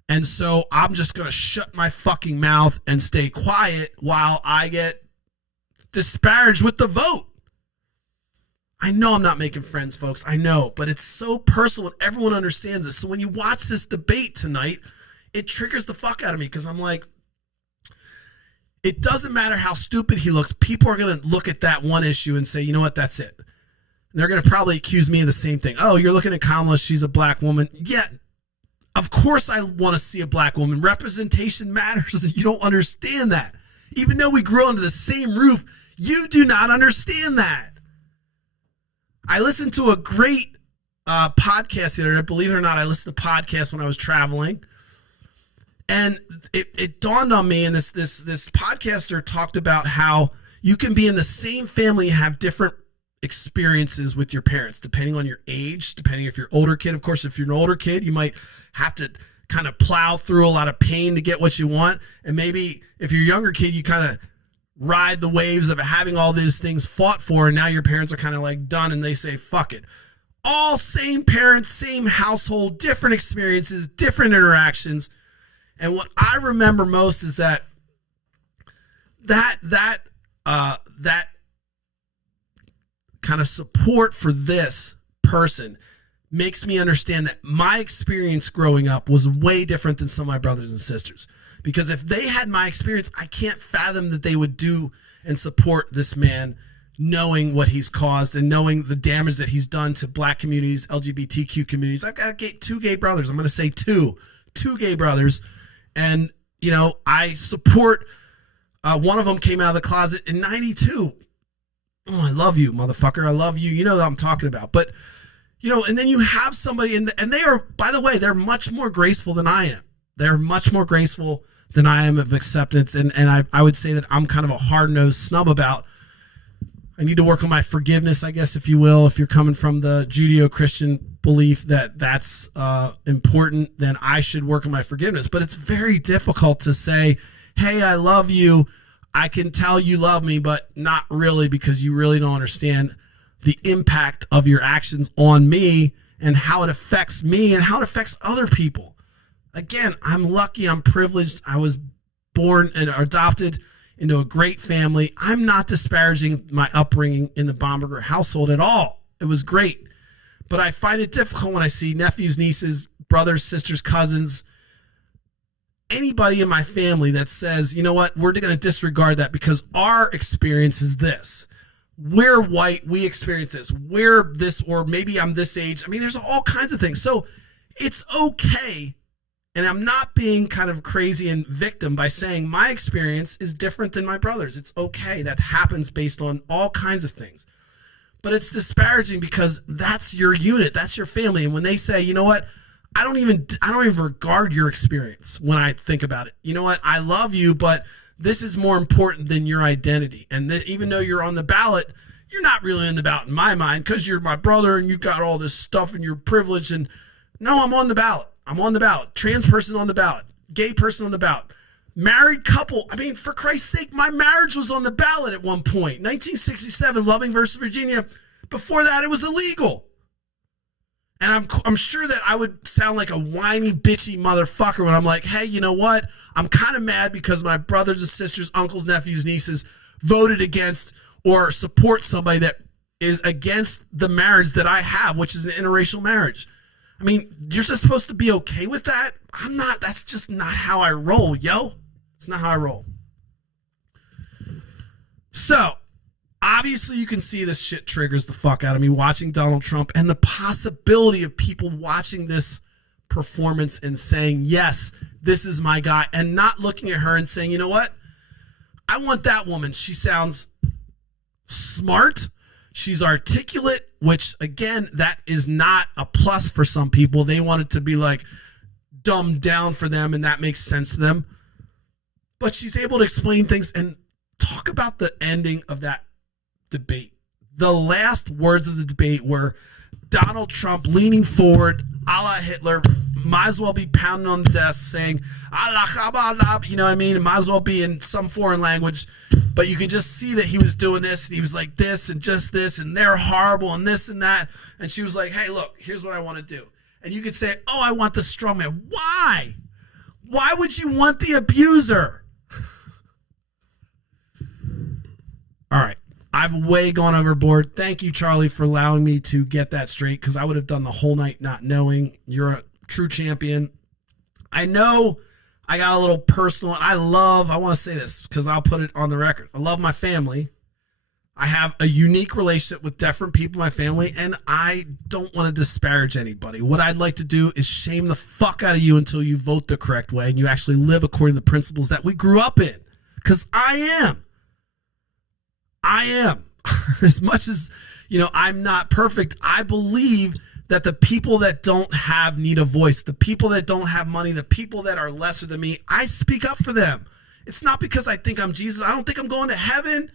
And so I'm just going to shut my fucking mouth and stay quiet while I get disparaged with the vote. I know I'm not making friends, folks. I know, but it's so personal and everyone understands this. So when you watch this debate tonight, it triggers the fuck out of me because I'm like, it doesn't matter how stupid he looks. People are going to look at that one issue and say, you know what, that's it. And they're going to probably accuse me of the same thing. Oh, you're looking at Kamala. She's a black woman. Yeah, of course I want to see a black woman. Representation matters. You don't understand that. Even though we grew under the same roof, you do not understand that. I listened to a great podcast the other day. Believe it or not, I listened to podcasts when I was traveling. And it dawned on me, and this podcaster talked about how you can be in the same family and have different experiences with your parents, depending on your age, depending if you're an older kid. Of course, if you're an older kid, you might have to kind of plow through a lot of pain to get what you want. And maybe if you're a younger kid, you kind of ride the waves of having all these things fought for, and now your parents are kind of like done, and they say, fuck it. All same parents, same household, different experiences, different interactions. And what I remember most is that kind of support for this person makes me understand that my experience growing up was way different than some of my brothers and sisters. Because if they had my experience, I can't fathom that they would do and support this man, knowing what he's caused and knowing the damage that he's done to black communities, LGBTQ communities. I've got two gay brothers. I'm going to say two gay brothers. And, you know, I support, one of them came out of the closet in 92. Oh, I love you, motherfucker. I love you. You know what I'm talking about. But, you know, and then you have somebody, and they are, by the way, they're much more graceful than I am. They're much more graceful than I am of acceptance. And I would say that I'm kind of a hard-nosed snub about, I need to work on my forgiveness, I guess, if you will. If you're coming from the Judeo-Christian belief that that's important, then I should work on my forgiveness. But it's very difficult to say, hey, I love you. I can tell you love me, but not really, because you really don't understand the impact of your actions on me and how it affects me and how it affects other people. Again, I'm lucky. I'm privileged. I was born and adopted into a great family. I'm not disparaging my upbringing in the Bomberger household at all. It was great. But I find it difficult when I see nephews, nieces, brothers, sisters, cousins, anybody in my family that says, you know what, we're going to disregard that because our experience is this. We're white. We experience this. We're this, or maybe I'm this age. I mean, there's all kinds of things. So it's okay. And I'm not being kind of crazy and victim by saying my experience is different than my brother's. It's okay. That happens based on all kinds of things. But it's disparaging because that's your unit. That's your family. And when they say, you know what, I don't even regard your experience when I think about it. You know what, I love you, but this is more important than your identity. And even though you're on the ballot, you're not really on the ballot in my mind because you're my brother and you got all this stuff and you're privileged. And no, I'm on the ballot. I'm on the ballot. Trans person on the ballot. Gay person on the ballot. Married couple. I mean, for Christ's sake, my marriage was on the ballot at one point. 1967, Loving versus Virginia. Before that, it was illegal. And I'm sure that I would sound like a whiny, bitchy motherfucker when I'm like, hey, you know what? I'm kind of mad because my brothers and sisters, uncles, nephews, nieces voted against or support somebody that is against the marriage that I have, which is an interracial marriage. I mean, you're just supposed to be okay with that? I'm not. That's just not how I roll, yo. It's not how I roll. So, obviously you can see this shit triggers the fuck out of me watching Donald Trump and the possibility of people watching this performance and saying, yes, this is my guy, and not looking at her and saying, you know what? I want that woman. She sounds smart. She's articulate, which, again, that is not a plus for some people. They want it to be like dumbed down for them, and that makes sense to them. But she's able to explain things and talk about the ending of that debate. The last words of the debate were, Donald Trump leaning forward, a la Hitler, might as well be pounding on the desk saying, Allah, Kamala, you know what I mean? It might as well be in some foreign language. But you could just see that he was doing this, and he was like this, and just this, and they're horrible, and this and that. And she was like, hey, look, here's what I want to do. And you could say, oh, I want the strong man. Why? Why would you want the abuser? All right. I've way gone overboard. Thank you, Charlie, for allowing me to get that straight, because I would have done the whole night not knowing. You're a true champion. I know I got a little personal. I want to say this because I'll put it on the record. I love my family. I have a unique relationship with different people in my family, and I don't want to disparage anybody. What I'd like to do is shame the fuck out of you until you vote the correct way and you actually live according to the principles that we grew up in. Because I am. As much as, I'm not perfect, I believe that the people that don't have need a voice, the people that don't have money, the people that are lesser than me, I speak up for them. It's not because I think I'm Jesus. I don't think I'm going to heaven.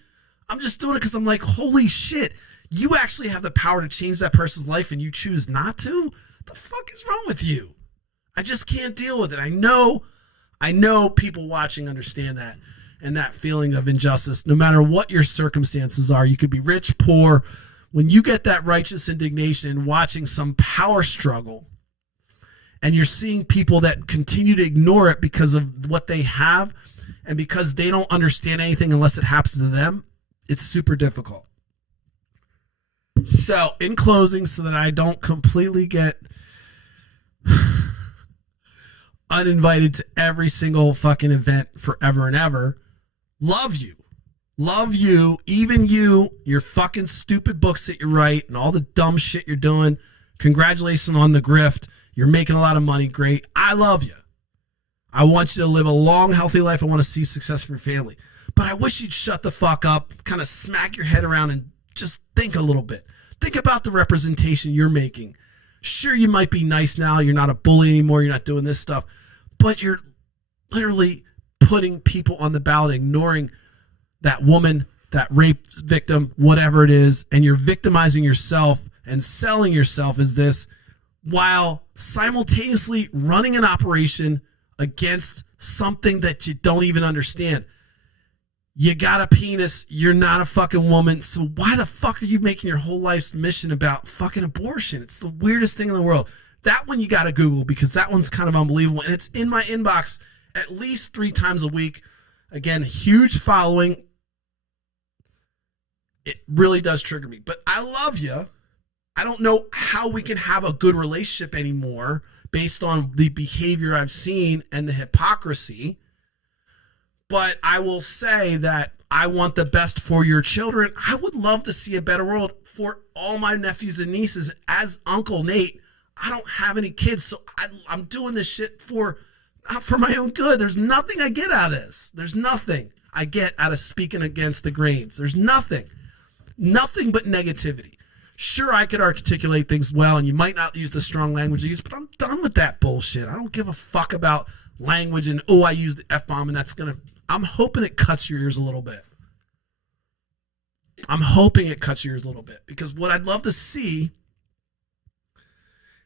I'm just doing it because I'm like, holy shit, you actually have the power to change that person's life and you choose not to? What the fuck is wrong with you? I just can't deal with it. I know people watching understand that, and that feeling of injustice, no matter what your circumstances are. You could be rich, poor. When you get that righteous indignation watching some power struggle and you're seeing people that continue to ignore it because of what they have and because they don't understand anything unless it happens to them, it's super difficult. So in closing, so that I don't completely get uninvited to every single fucking event forever and ever, love you. Love you, even you, your fucking stupid books that you write and all the dumb shit you're doing. Congratulations on the grift. You're making a lot of money. Great. I love you. I want you to live a long, healthy life. I want to see success for your family. But I wish you'd shut the fuck up, kind of smack your head around and just think a little bit. Think about the representation you're making. Sure, you might be nice now. You're not a bully anymore. You're not doing this stuff. But you're literally putting people on the ballot, ignoring that woman, that rape victim, whatever it is, and you're victimizing yourself and selling yourself as this while simultaneously running an operation against something that you don't even understand. You got a penis, you're not a fucking woman, so why the fuck are you making your whole life's mission about fucking abortion? It's the weirdest thing in the world. That one you got to Google, because that one's kind of unbelievable, and it's in my inbox at least 3 times a week. Again, huge following. It really does trigger me. But I love you. I don't know how we can have a good relationship anymore based on the behavior I've seen and the hypocrisy. But I will say that I want the best for your children. I would love to see a better world for all my nephews and nieces. As Uncle Nate, I don't have any kids, so I'm doing this shit not for my own good. There's nothing I get out of this. There's nothing I get out of speaking against the grains. There's nothing. Nothing but negativity. Sure, I could articulate things well, and you might not use the strong language I use, but I'm done with that bullshit. I don't give a fuck about language and, I use the F-bomb, and I'm hoping it cuts your ears a little bit. Because what I'd love to see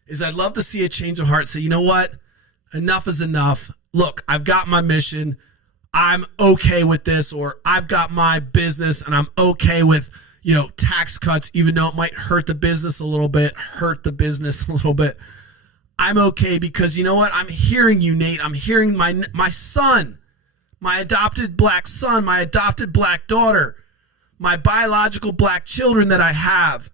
is a change of heart. Say, you know what? Enough is enough. Look, I've got my mission. I'm okay with this, or I've got my business and I'm okay with, tax cuts, even though it might hurt the business a little bit, I'm okay because you know what? I'm hearing you, Nate. I'm hearing my son, my adopted black son, my adopted black daughter, my biological black children that I have.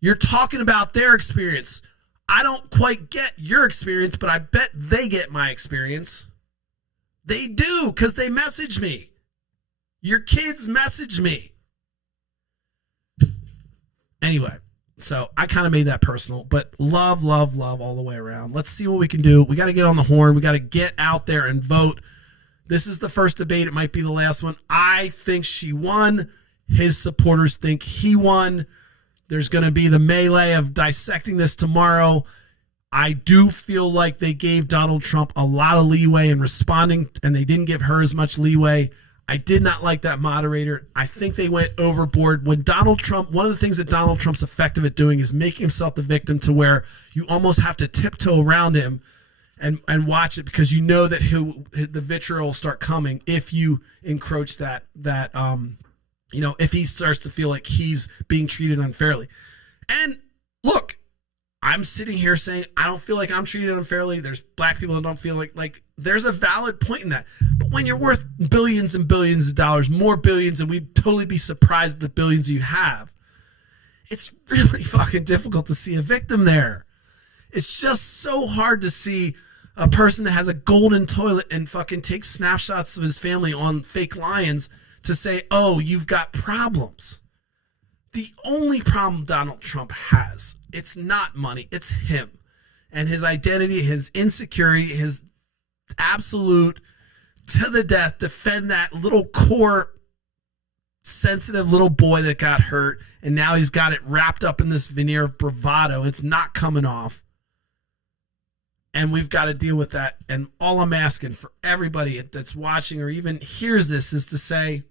You're talking about their experience. I don't quite get your experience, but I bet they get my experience. They do, because they message me. Your kids message me. Anyway, so I kind of made that personal, but love all the way around. Let's see what we can do. We got to get on the horn. We got to get out there and vote. This is the first debate. It might be the last one. I think she won. His supporters think he won. There's going to be the melee of dissecting this tomorrow. I do feel like they gave Donald Trump a lot of leeway in responding, and they didn't give her as much leeway. I did not like that moderator. I think they went overboard. When Donald Trump, one of the things that Donald Trump's effective at doing is making himself the victim to where you almost have to tiptoe around him and watch it, because you know that the vitriol will start coming if you encroach that if he starts to feel like he's being treated unfairly. And look, I'm sitting here saying I don't feel like I'm treated unfairly. There's black people that don't feel like there's a valid point in that. But when you're worth billions and billions of dollars, more billions, and we'd totally be surprised at the billions you have, it's really fucking difficult to see a victim there. It's just so hard to see a person that has a golden toilet and fucking takes snapshots of his family on fake lions to say, oh, you've got problems. The only problem Donald Trump has, it's not money, it's him and his identity, his insecurity, his absolute to the death defend that little core sensitive little boy that got hurt, and now he's got it wrapped up in this veneer of bravado. It's not coming off. And we've got to deal with that. And all I'm asking for everybody that's watching or even hears this is to say,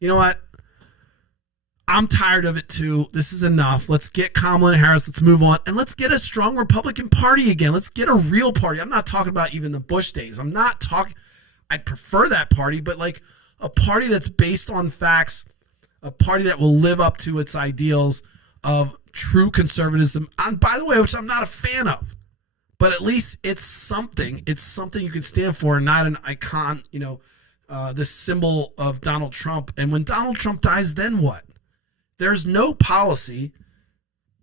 you know what? I'm tired of it too. This is enough. Let's get Kamala Harris. Let's move on. And let's get a strong Republican Party again. Let's get a real party. I'm not talking about even the Bush days. I'm not talking, I'd prefer that party, but like a party that's based on facts, a party that will live up to its ideals of true conservatism. And by the way, which I'm not a fan of. But at least it's something. It's something you can stand for, and not an icon, this symbol of Donald Trump. And when Donald Trump dies, then what? There's no policy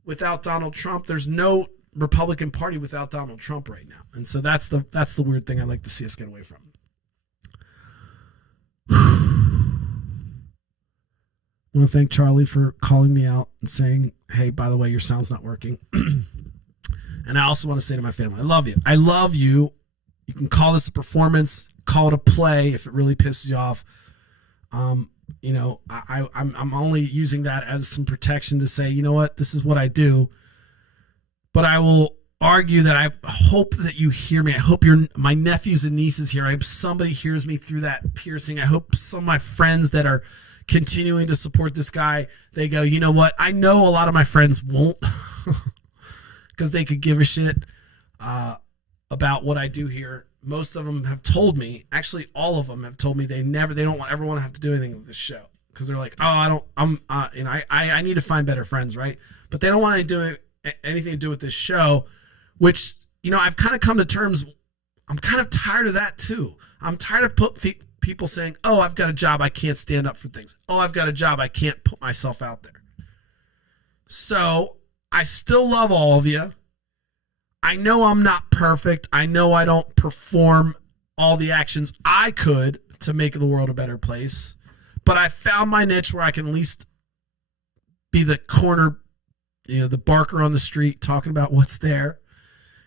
without Donald Trump. There's no Republican Party without Donald Trump right now. And so that's the weird thing I'd like to see us get away from. I want to thank Charlie for calling me out and saying, hey, by the way, your sound's not working. And I also want to say to my family, I love you. I love you. You can call this a performance, call it a play if it really pisses you off. I'm only using that as some protection to say, you know what, this is what I do. But I will argue that I hope that you hear me. I hope my nephews and nieces here. I hope somebody hears me through that piercing. I hope some of my friends that are continuing to support this guy, they go, you know what, I know a lot of my friends won't. Because they could give a shit about what I do here. Most of them have told me, actually all of them have told me they don't ever want to have to do anything with this show, because they're like, oh, I need to find better friends, right? But they don't want to do anything to do with this show, which I've kind of come to terms. I'm kind of tired of that too. I'm tired of people saying, oh, I've got a job, I can't stand up for things. Oh, I've got a job, I can't put myself out there. So I still love all of you. I know I'm not perfect. I know I don't perform all the actions I could to make the world a better place. But I found my niche where I can at least be the corner, the barker on the street talking about what's there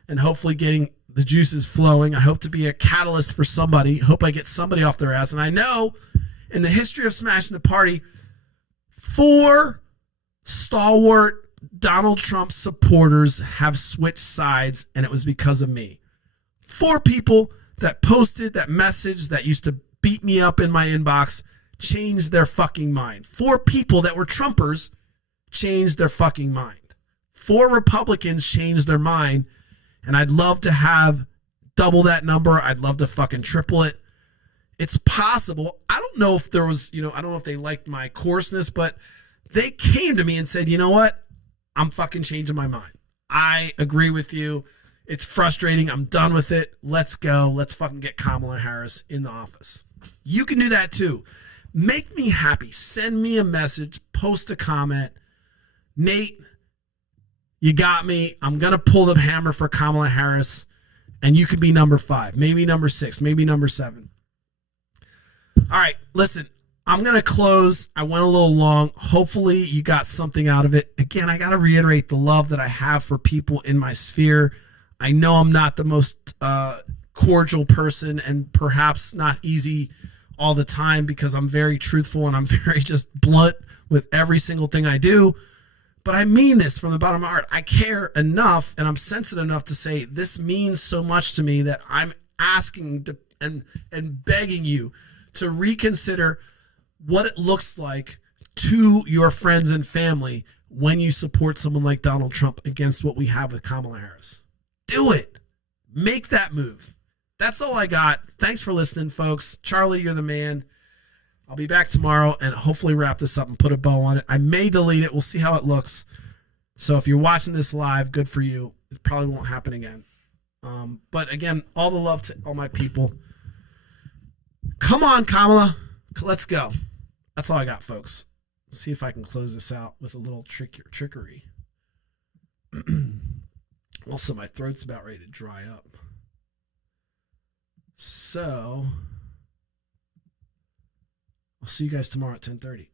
and hopefully getting the juices flowing. I hope to be a catalyst for somebody. Hope I get somebody off their ass. And I know in the history of Smashing the Party, 4 stalwart Donald Trump supporters have switched sides, and it was because of me. 4 people that posted that message that used to beat me up in my inbox changed their fucking mind. 4 people that were Trumpers changed their fucking mind. 4 Republicans changed their mind, and I'd love to have double that number. I'd love to fucking triple it. It's possible. I don't know if there was, I don't know if they liked my coarseness, but they came to me and said, you know what? I'm fucking changing my mind. I agree with you. It's frustrating. I'm done with it. Let's go. Let's fucking get Kamala Harris in the office. You can do that too. Make me happy. Send me a message. Post a comment. Nate, you got me. I'm going to pull the hammer for Kamala Harris, and you could be number 5, maybe number 6, maybe number 7. All right, listen. I'm going to close. I went a little long. Hopefully you got something out of it. Again, I got to reiterate the love that I have for people in my sphere. I know I'm not the most cordial person and perhaps not easy all the time because I'm very truthful and I'm very just blunt with every single thing I do. But I mean this from the bottom of my heart. I care enough and I'm sensitive enough to say this means so much to me that I'm asking and begging you to reconsider what it looks like to your friends and family when you support someone like Donald Trump against what we have with Kamala Harris. Do it. Make that move. That's all I got. Thanks for listening, folks. Charlie, you're the man. I'll be back tomorrow and hopefully wrap this up and put a bow on it. I may delete it. We'll see how it looks. So if you're watching this live, good for you. It probably won't happen again. But again, all the love to all my people. Come on, Kamala. Let's go. That's all I got, folks. Let's see if I can close this out with a little trickery. Also, my throat's about ready to dry up. So, I'll see you guys tomorrow at 10:30.